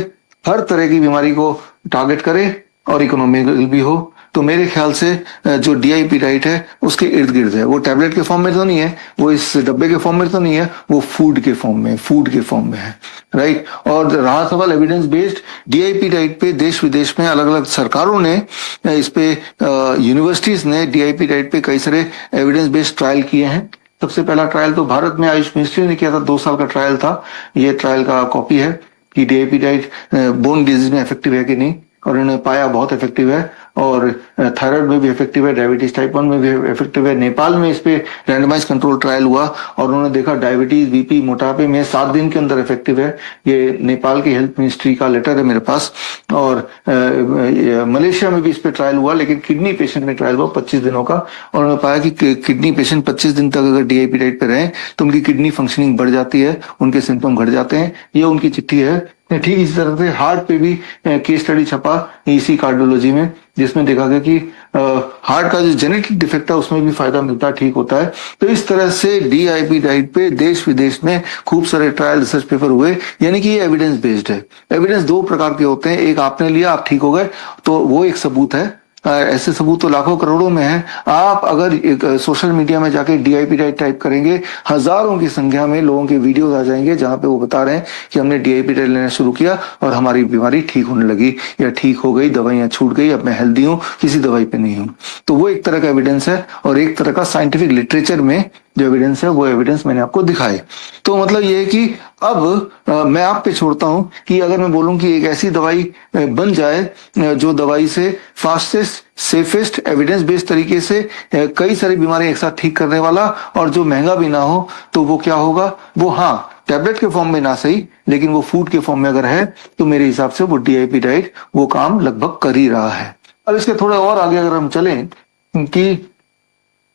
हर तरह की बीमारी को टारगेट करे और इकोनॉमिकल भी हो। तो मेरे ख्याल से जो डीआईपी डाइट है उसके इर्द गिर्द है। वो टैबलेट के फॉर्म में तो नहीं है, वो इस डब्बे के फॉर्म में तो नहीं है, वो फूड के फॉर्म में है, राइट। और रहा सवाल एविडेंस बेस्ड, डीआईपी डाइट पे देश विदेश में अलग अलग सरकारों ने इस पे, यूनिवर्सिटीज ने डीआईपी डाइट पे कई सारे एविडेंस बेस्ड ट्रायल किए हैं। सबसे पहला ट्रायल तो भारत में आयुष मिनिस्ट्री ने किया था, 2 साल का ट्रायल था। ये ट्रायल का कॉपी है कि डीआईपी डाइट बोन डिजीज में इफेक्टिव है कि नहीं, और उन्होंने पाया बहुत इफेक्टिव है। और थायराइड में भी इफेक्टिव है, डायबिटीज टाइप 1 में भी इफेक्टिव है। नेपाल में इस पे रैंडमाइज कंट्रोल ट्रायल हुआ और उन्होंने देखा डायबिटीज, बीपी, मोटापे में 7 दिन के अंदर इफेक्टिव है। ये नेपाल की हेल्थ मिनिस्ट्री का लेटर है मेरे पास। और मलेशिया में भी इस पे ट्रायल हुआ, लेकिन किडनी पेशेंट में ट्रायल हुआ 25 दिनों का, और उन्होंने पाया कि किडनी पेशेंट 25 दिन तक अगर डीआईपी डाइट पे रहे तो उनकी किडनी फंक्शनिंग बढ़ जाती है, उनके सिम्टम घट जाते हैं। ये उनकी चिट्ठी है। ठीक इसी तरह से हार्ट पे भी केस स्टडी छपा इसी कार्डियोलॉजी में, जिसमें देखा गया कि हार्ट का जो जेनेटिक डिफेक्ट है उसमें भी फायदा मिलता है, ठीक होता है। तो इस तरह से डीआईपी डाइट पे देश विदेश में खूब सारे ट्रायल रिसर्च पेपर हुए, यानी कि ये एविडेंस बेस्ड है। एविडेंस 2 प्रकार के होते हैं, एक आपने लिया, आप ठीक हो गए, तो वो एक सबूत है। ऐसे सबूत तो लाखों करोड़ों में है। आप अगर सोशल मीडिया में जाके डीआईपी डाइट टाइप करेंगे, हजारों की संख्या में लोगों के वीडियोस आ जाएंगे जहां पे वो बता रहे हैं कि हमने डीआईपी डाइट लेना शुरू किया और हमारी बीमारी ठीक होने लगी या ठीक हो गई, दवाइयां छूट गई, अब मैं हेल्दी हूँ, किसी दवाई पे नहीं हूँ। तो वो एक तरह का एविडेंस है, और एक तरह का साइंटिफिक लिटरेचर में जो एविडेंस है वो एविडेंस मैंने आपको दिखाए। तो मतलब ये है कि अब मैं आप पे छोड़ता हूं कि अगर मैं बोलूं कि एक ऐसी दवाई बन जाए जो दवाई से फास्टेस्ट, सेफेस्ट, एविडेंस बेस्ड तरीके से कई सारी बीमारी एक साथ ठीक करने वाला, और जो महंगा भी ना हो, तो वो क्या होगा? वो, हाँ, टैबलेट के फॉर्म में ना सही, लेकिन वो फूड के फॉर्म में अगर है तो मेरे हिसाब से वो डीआईपी डाइट वो काम लगभग कर ही रहा है। अब इसके थोड़ा और आगे अगर हम चलें कि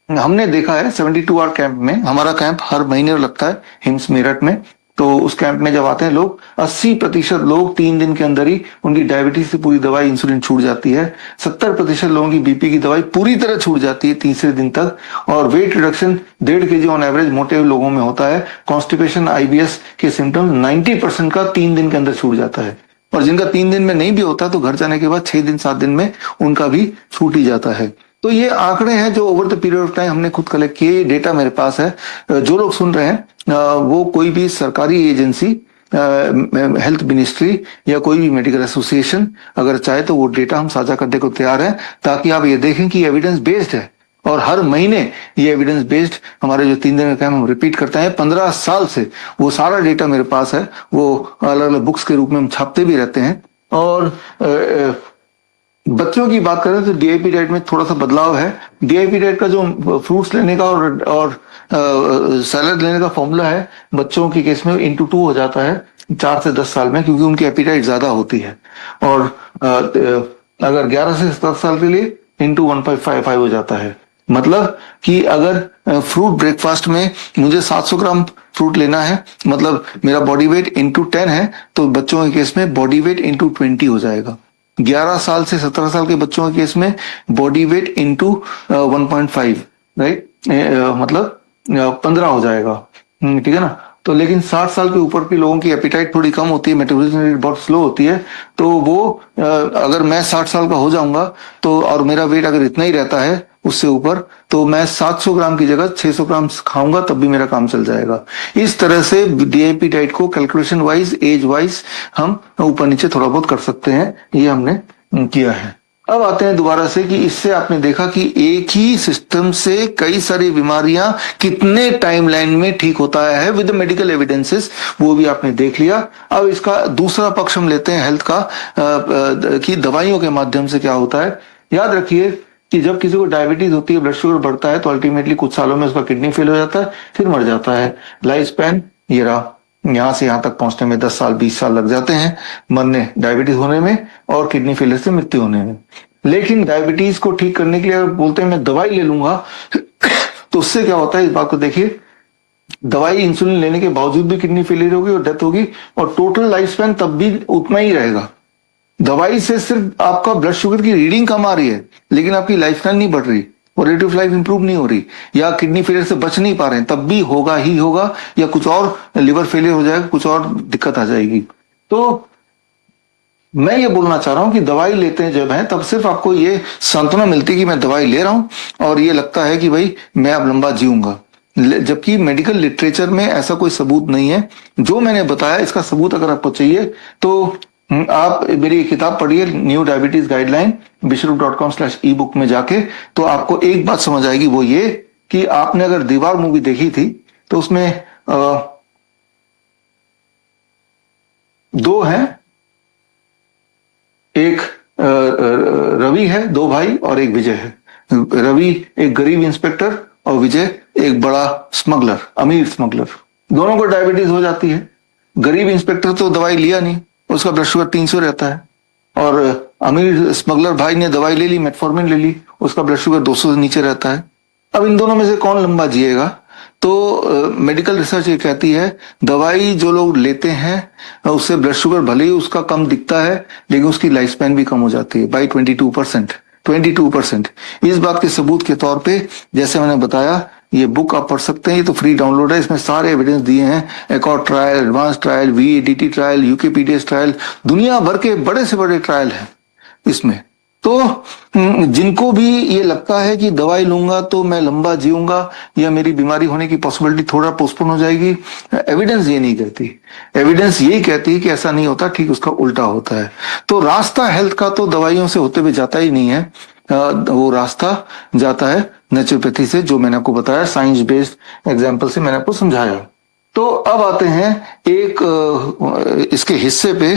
हमने देखा है 72 आवर कैंप में, हमारा कैंप हर महीने लगता है हिम्स मेरठ में, तो उस कैंप में जब आते हैं लोग, 80% लोग 3 दिन के अंदर ही उनकी डायबिटीज से पूरी दवाई, इंसुलिन छूट जाती है। 70% लोगों की बीपी की दवाई पूरी तरह छूट जाती है तीसरे दिन तक। और weight reduction 1.5 kg on average मोटे लोगों में होता है। कॉन्स्टिपेशन, आईबीएस के सिम्टम 90% का 3 दिन के अंदर छूट जाता है। और जिनका 3 दिन में नहीं भी होता तो घर जाने के बाद 6 दिन 7 दिन में उनका भी छूट ही जाता है। तो ये आंकड़े हैं जो over the period of time हमने खुद कलेक्ट किए, डेटा मेरे पास है। जो लोग सुन रहे हैं वो कोई भी सरकारी एजेंसी, हेल्थ मिनिस्ट्री या कोई भी मेडिकल एसोसिएशन अगर चाहे तो वो डेटा हम साझा करने को तैयार है, ताकि आप ये देखें कि एविडेंस बेस्ड है। और हर महीने ये एविडेंस बेस्ड हमारे जो 3 दिन का कैंप हम रिपीट करते हैं 15 साल से, वो सारा डेटा मेरे पास है। वो अलग अलग बुक्स के रूप में हम छापते भी रहते हैं। और बच्चों की बात करें तो डीआईपी डाइट में थोड़ा सा बदलाव है। डीआईपी डाइट का जो फ्रूट्स लेने का और सैलड लेने का फॉर्मूला है, बच्चों के केस में ×2 हो जाता है 4 से 10 साल में, क्योंकि उनकी एपिटाइट ज्यादा होती है। और अगर 11 से 17 साल के लिए ×1.55 हो जाता है। मतलब कि अगर फ्रूट ब्रेकफास्ट में मुझे 700 ग्राम फ्रूट लेना है, मतलब मेरा बॉडी वेट ×10 है, तो बच्चों के केस में बॉडी वेट ×20 हो जाएगा। 11 साल से 17 साल के बच्चों के केस में बॉडी वेट ×1.5, राइट, मतलब 15 हो जाएगा। ठीक है ना। तो लेकिन 60 साल के ऊपर के लोगों की एपिटाइट थोड़ी कम होती है, मेटाबॉलिज्म रेट बहुत स्लो होती है, तो वो अगर मैं 60 साल का हो जाऊंगा तो और मेरा वेट अगर इतना ही रहता है उससे ऊपर, तो मैं 700 ग्राम की जगह 600 ग्राम खाऊंगा तब भी मेरा काम चल जाएगा। इस तरह से डीएपी डाइट को कैलकुलेशन वाइज, एज वाइज हम ऊपर नीचे थोड़ा बहुत कर सकते हैं, ये हमने किया है। अब आते हैं दोबारा से कि इससे आपने देखा कि एक ही सिस्टम से कई सारी बीमारियां कितने टाइमलाइन में ठीक होता है विद मेडिकल एविडेंसेस, वो भी आपने देख लिया। अब इसका दूसरा पक्ष हम लेते हैं हेल्थ का, कि दवाइयों के माध्यम से क्या होता है। याद रखिए कि जब किसी को डायबिटीज होती है, ब्लड शुगर बढ़ता है, तो अल्टीमेटली कुछ सालों में उसका किडनी फेल हो जाता है, फिर मर जाता है। लाइफ स्पैन ये रहा, यहां से यहां तक पहुंचने में 10 साल 20 साल लग जाते हैं मरने, डायबिटीज होने में और किडनी फेलियर से मृत्यु होने में। लेकिन डायबिटीज को ठीक करने के लिए अगर बोलते हैं मैं दवाई ले लूंगा तो उससे क्या होता है, इस बात को देखिए, दवाई इंसुलिन लेने के बावजूद भी किडनी फेलियर होगी और डेथ होगी, और टोटल लाइफ स्पैन तब भी उतना ही रहेगा। दवाई से सिर्फ आपका ब्लड शुगर की रीडिंग कम आ रही है, लेकिन आपकी लाइफ स्पैन नहीं बढ़ रही, क्वालिटी ऑफ लाइफ इंप्रूव नहीं हो रही, या किडनी फेलियर से बच नहीं पा रहे हैं, तब भी होगा ही होगा, या कुछ और लिवर फेलियर हो जाएगा, कुछ और दिक्कत आ जाएगी। तो मैं ये बोलना चाह रहा हूं कि दवाई लेते हैं जब है, तब सिर्फ आपको ये सांत्वना मिलती है कि मैं दवाई ले रहा हूं और ये लगता है कि भाई मैं अब लंबा जीऊंगा, जबकि मेडिकल लिटरेचर में ऐसा कोई सबूत नहीं है। जो मैंने बताया इसका सबूत अगर आपको चाहिए तो आप मेरी किताब पढ़िए, न्यू डायबिटीज गाइडलाइन, विश्वरूप.com/ebook में जाके, तो आपको एक बात समझ आएगी, वो ये कि आपने अगर दीवार मूवी देखी थी तो उसमें दो हैं, एक रवि है, दो भाई, और एक विजय है। रवि एक गरीब इंस्पेक्टर और विजय एक बड़ा स्मगलर, अमीर स्मगलर। दोनों को डायबिटीज हो जाती है। गरीब इंस्पेक्टर तो दवाई लिया नहीं, उसका ब्लड शुगर 300 रहता है, और अमीर स्मगलर भाई ने दवाई ले ली, मेटफॉर्मिन ले ली, उसका ब्लड शुगर 200 से नीचे रहता है। अब इन दोनों में से कौन लंबा जिएगा? तो मेडिकल रिसर्च ये कहती है दवाई जो लोग लेते हैं उससे ब्लड शुगर भले ही उसका कम दिखता है, लेकिन उसकी लाइफ स्पैन भी कम हो जाती है बाई 22%। 22%। इस बात के सबूत के तौर पे, जैसे मैंने बताया, ये बुक आप पढ़ सकते हैं, ये तो फ्री डाउनलोड है, इसमें सारे एविडेंस दिए हैं, accord trial, advance trial, VADT trial, UKPDS trial, दुनिया भर के बड़े से बड़े ट्रायल हैं इसमें। तो जिनको भी ये लगता है कि दवाई लूंगा तो मैं लंबा जीऊंगा या मेरी बीमारी होने की पॉसिबिलिटी थोड़ा पोस्टपोन हो जाएगी, एविडेंस ये नहीं कहती। एविडेंस यही कहती है कि ऐसा नहीं होता, ठीक उसका उल्टा होता है। तो रास्ता हेल्थ का तो दवाइयों से होते हुए जाता ही नहीं है, वो रास्ता जाता है नेचुरोपैथी से, जो मैंने आपको बताया, साइंस बेस्ड एग्जाम्पल से मैंने आपको समझाया। तो अब आते हैं एक इसके हिस्से पे,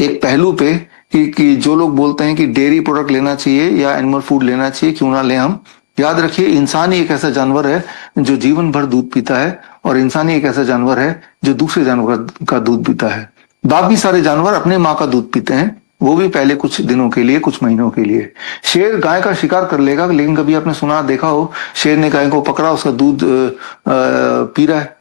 एक पहलू पे, कि जो लोग बोलते हैं कि डेयरी प्रोडक्ट लेना चाहिए या एनिमल फूड लेना चाहिए, क्यों ना ले हम। याद रखिए, इंसान ही एक ऐसा जानवर है जो जीवन भर दूध पीता है, और इंसान ही एक ऐसा जानवर है जो दूसरे जानवर का दूध पीता है। बाकी सारे जानवर अपने माँ का दूध पीते हैं, वो भी पहले कुछ दिनों के लिए, कुछ महीनों के लिए। शेर गाय का शिकार कर लेगा, लेकिन कभी आपने सुना देखा हो शेर ने गाय को पकड़ा, उसका दूध पी रहा है?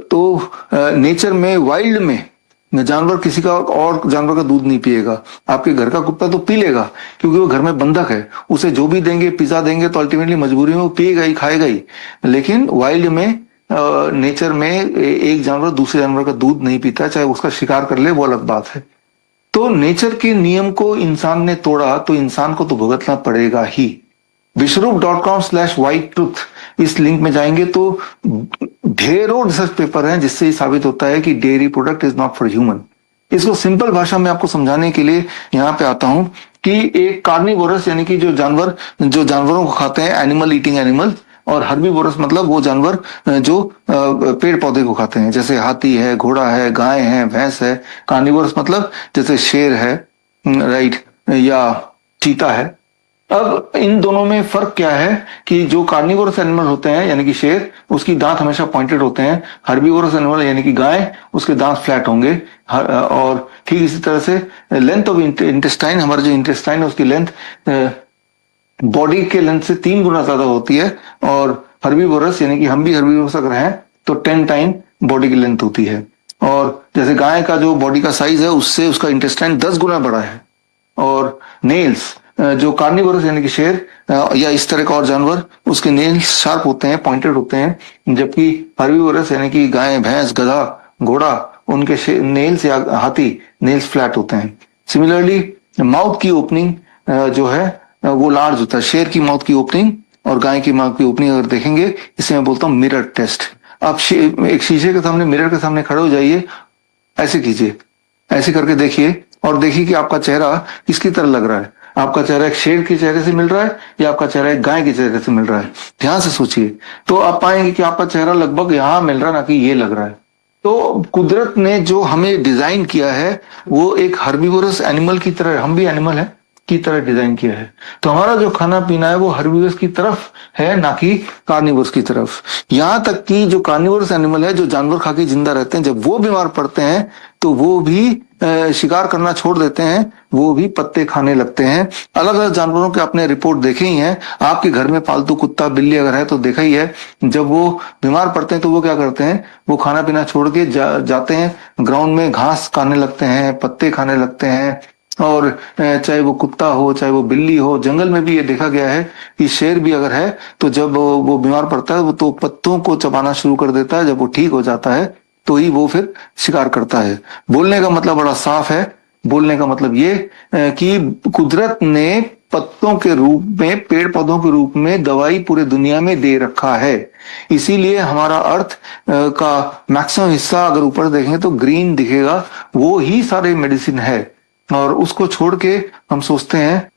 तो नेचर में, वाइल्ड में जानवर किसी का और जानवर का दूध नहीं पिएगा। आपके घर का कुत्ता तो पी लेगा, क्योंकि वो घर में बंधक है, उसे जो भी देंगे, पिज्जा देंगे, तो अल्टीमेटली मजबूरी में वो पिएगा ही, खाएगा ही। लेकिन वाइल्ड में, नेचर में, एक जानवर दूसरे जानवर का दूध नहीं पीता, चाहे उसका शिकार कर ले, वो अलग बात है। तो नेचर के नियम को इंसान ने तोड़ा तो इंसान को तो भुगतना पड़ेगा ही। विश्वरूप.com/white truth, इस लिंक में जाएंगे तो ढेरों रिसर्च पेपर हैं जिससे साबित होता है कि dairy product is not for human. इसको सिंपल भाषा में आपको समझाने के लिए यहाँ पे आता हूं कि एक कार्निवोरस, यानी कि जो जानवरों को खाते हैं, एनिमल ईटिंग एनिमल, और हर्बीवोरस मतलब वो जानवर जो पेड़ पौधे को खाते हैं, जैसे हाथी है, घोड़ा है, गाय है, भैंस है। कार्निवोरस मतलब जैसे शेर है, राइट, या चीता है। अब इन दोनों में फर्क क्या है कि जो कार्निवोरस एनिमल होते हैं, यानी कि शेर, उसकी दांत हमेशा पॉइंटेड होते हैं। हर्बीवोरस एनिमल यानी कि गाय, उसके दांत फ्लैट होंगे। और ठीक इसी तरह से लेंथ ऑफ इंटेस्टाइन, हमारा जो इंटेस्टाइन है उसकी लेंथ बॉडी के लेंथ से 3 गुना ज्यादा होती है। और हर्बीवोरस यानी कि हम भी हर्बीवोरस अगर हैं तो 10 टाइम बॉडी की लेंथ होती है। और जैसे गाय का जो बॉडी का साइज है उससे उसका इंटेस्टाइन 10 गुना बड़ा है। और नेल्स, जो कार्निवोरस यानी कि शेर या इस तरह का और जानवर, उसके नेल्स शार्प होते हैं, पॉइंटेड होते हैं, जबकि हर्बीवोरस यानी कि गाय, भैंस, गधा, घोड़ा, उनके नेल्स या हाथी नेल्स फ्लैट होते हैं। सिमिलरली माउथ की ओपनिंग जो है वो लार्ज होता है। शेर की माउथ की ओपनिंग और गाय की माउथ की ओपनिंग अगर देखेंगे, इसे मैं बोलता हूँ मिरर टेस्ट। आप एक शीशे के सामने, मिरर के सामने खड़े हो जाइए, ऐसे कीजिए, ऐसे करके देखिए और देखिए कि आपका चेहरा किसकी तरह लग रहा है। आपका चेहरा एक शेर के चेहरे से मिल रहा है या आपका चेहरा एक गाय के चेहरे से मिल रहा है। ध्यान से सोचिए, तो आप पाएंगे कि आपका चेहरा लगभग यहां मिल रहा है, ना कि ये लग रहा है। तो कुदरत ने जो हमें डिजाइन किया है वो एक हर्बीवोरस एनिमल की तरह, हम भी एनिमल है की तरह डिजाइन किया है। तो हमारा जो खाना पीना है वो हर्बीवोरस की तरफ है, ना कि कार्निवोरस की तरफ। यहां तक कि जो कार्निवोरस एनिमल है, जो जानवर खा के जिंदा रहते हैं, जब वो बीमार पड़ते हैं तो वो भी शिकार करना छोड़ देते हैं, वो भी पत्ते खाने लगते हैं। अलग अलग जानवरों के आपने रिपोर्ट देखे ही हैं, आपके घर में पालतू कुत्ता बिल्ली अगर है तो देखा ही है, जब वो बीमार पड़ते हैं तो वो क्या करते हैं, वो खाना पीना छोड़ के जाते हैं ग्राउंड में, घास खाने लगते हैं, पत्ते खाने लगते हैं। और चाहे वो कुत्ता हो, चाहे वो बिल्ली हो, जंगल में भी ये देखा गया है कि शेर भी अगर है तो जब वो बीमार पड़ता है वो तो पत्तों को चबाना शुरू कर देता है। जब वो ठीक हो जाता है तो ही वो फिर शिकार करता है। बोलने का मतलब बड़ा साफ है। बोलने का मतलब ये कि कुदरत ने पत्तों के रूप में, पेड़ पौधों के रूप में दवाई पूरे दुनिया में दे रखा है। इसीलिए हमारा अर्थ का मैक्सिमम हिस्सा अगर ऊपर देखेंगे तो ग्रीन दिखेगा, वो ही सारे मेडिसिन है। और उसको छोड़ के हम सोचते हैं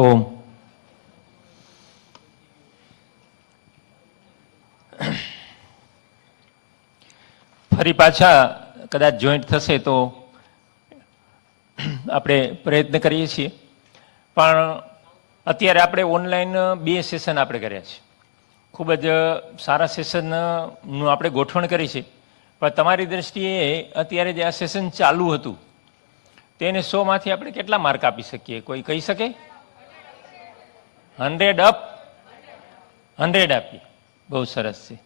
ઓમ ફરી પાછા કદાચ જોઈન્ટ થશે તો આપણે પ્રયત્ન કરીએ છીએ, પણ અત્યારે આપણે ઓનલાઈન 2 સેશન આપણે કર્યા છે. ખૂબ જ સારા સેશનનું આપણે ગોઠવણ કરી છે, પણ તમારી દ્રષ્ટિએ અત્યારે જે આ સેશન ચાલુ હતું તેને 100માંથી આપણે કેટલા માર્ક આપી શકીએ? કોઈ કહી શકે? 100 અપ? 100 આપીએ. બહુ સરસ છે.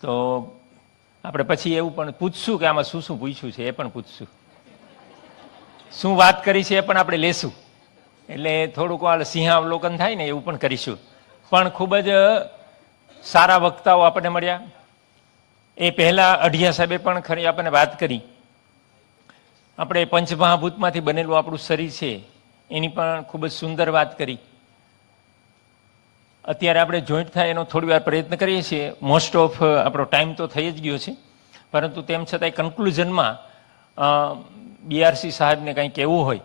તો આપણે પછી એવું પણ પૂછશું કે આમાં શું શું પૂછ્યું છે, એ પણ પૂછશું. શું વાત કરી છે એ પણ આપણે લેશું. એટલે થોડુંક સિંહાવલોકન થાય ને એવું પણ કરીશું. પણ ખૂબ જ સારા વક્તાઓ આપણને મળ્યા. એ પહેલાં અઢિયા સાહેબે પણ ખરી આપણને વાત કરી. આપણે પંચમહાભૂતમાંથી બનેલું આપણું શરીર છે એની પણ ખૂબ જ સુંદર વાત કરી. અત્યારે આપણે જોઈન્ટ થાય એનો થોડી વાર પ્રયત્ન કરીએ છીએ. મોસ્ટ ઓફ આપણો ટાઈમ તો થઈ જ ગયો છે, પરંતુ તેમ છતાંય કન્ક્લુઝનમાં BRC સાહેબને કંઈ કહેવું હોય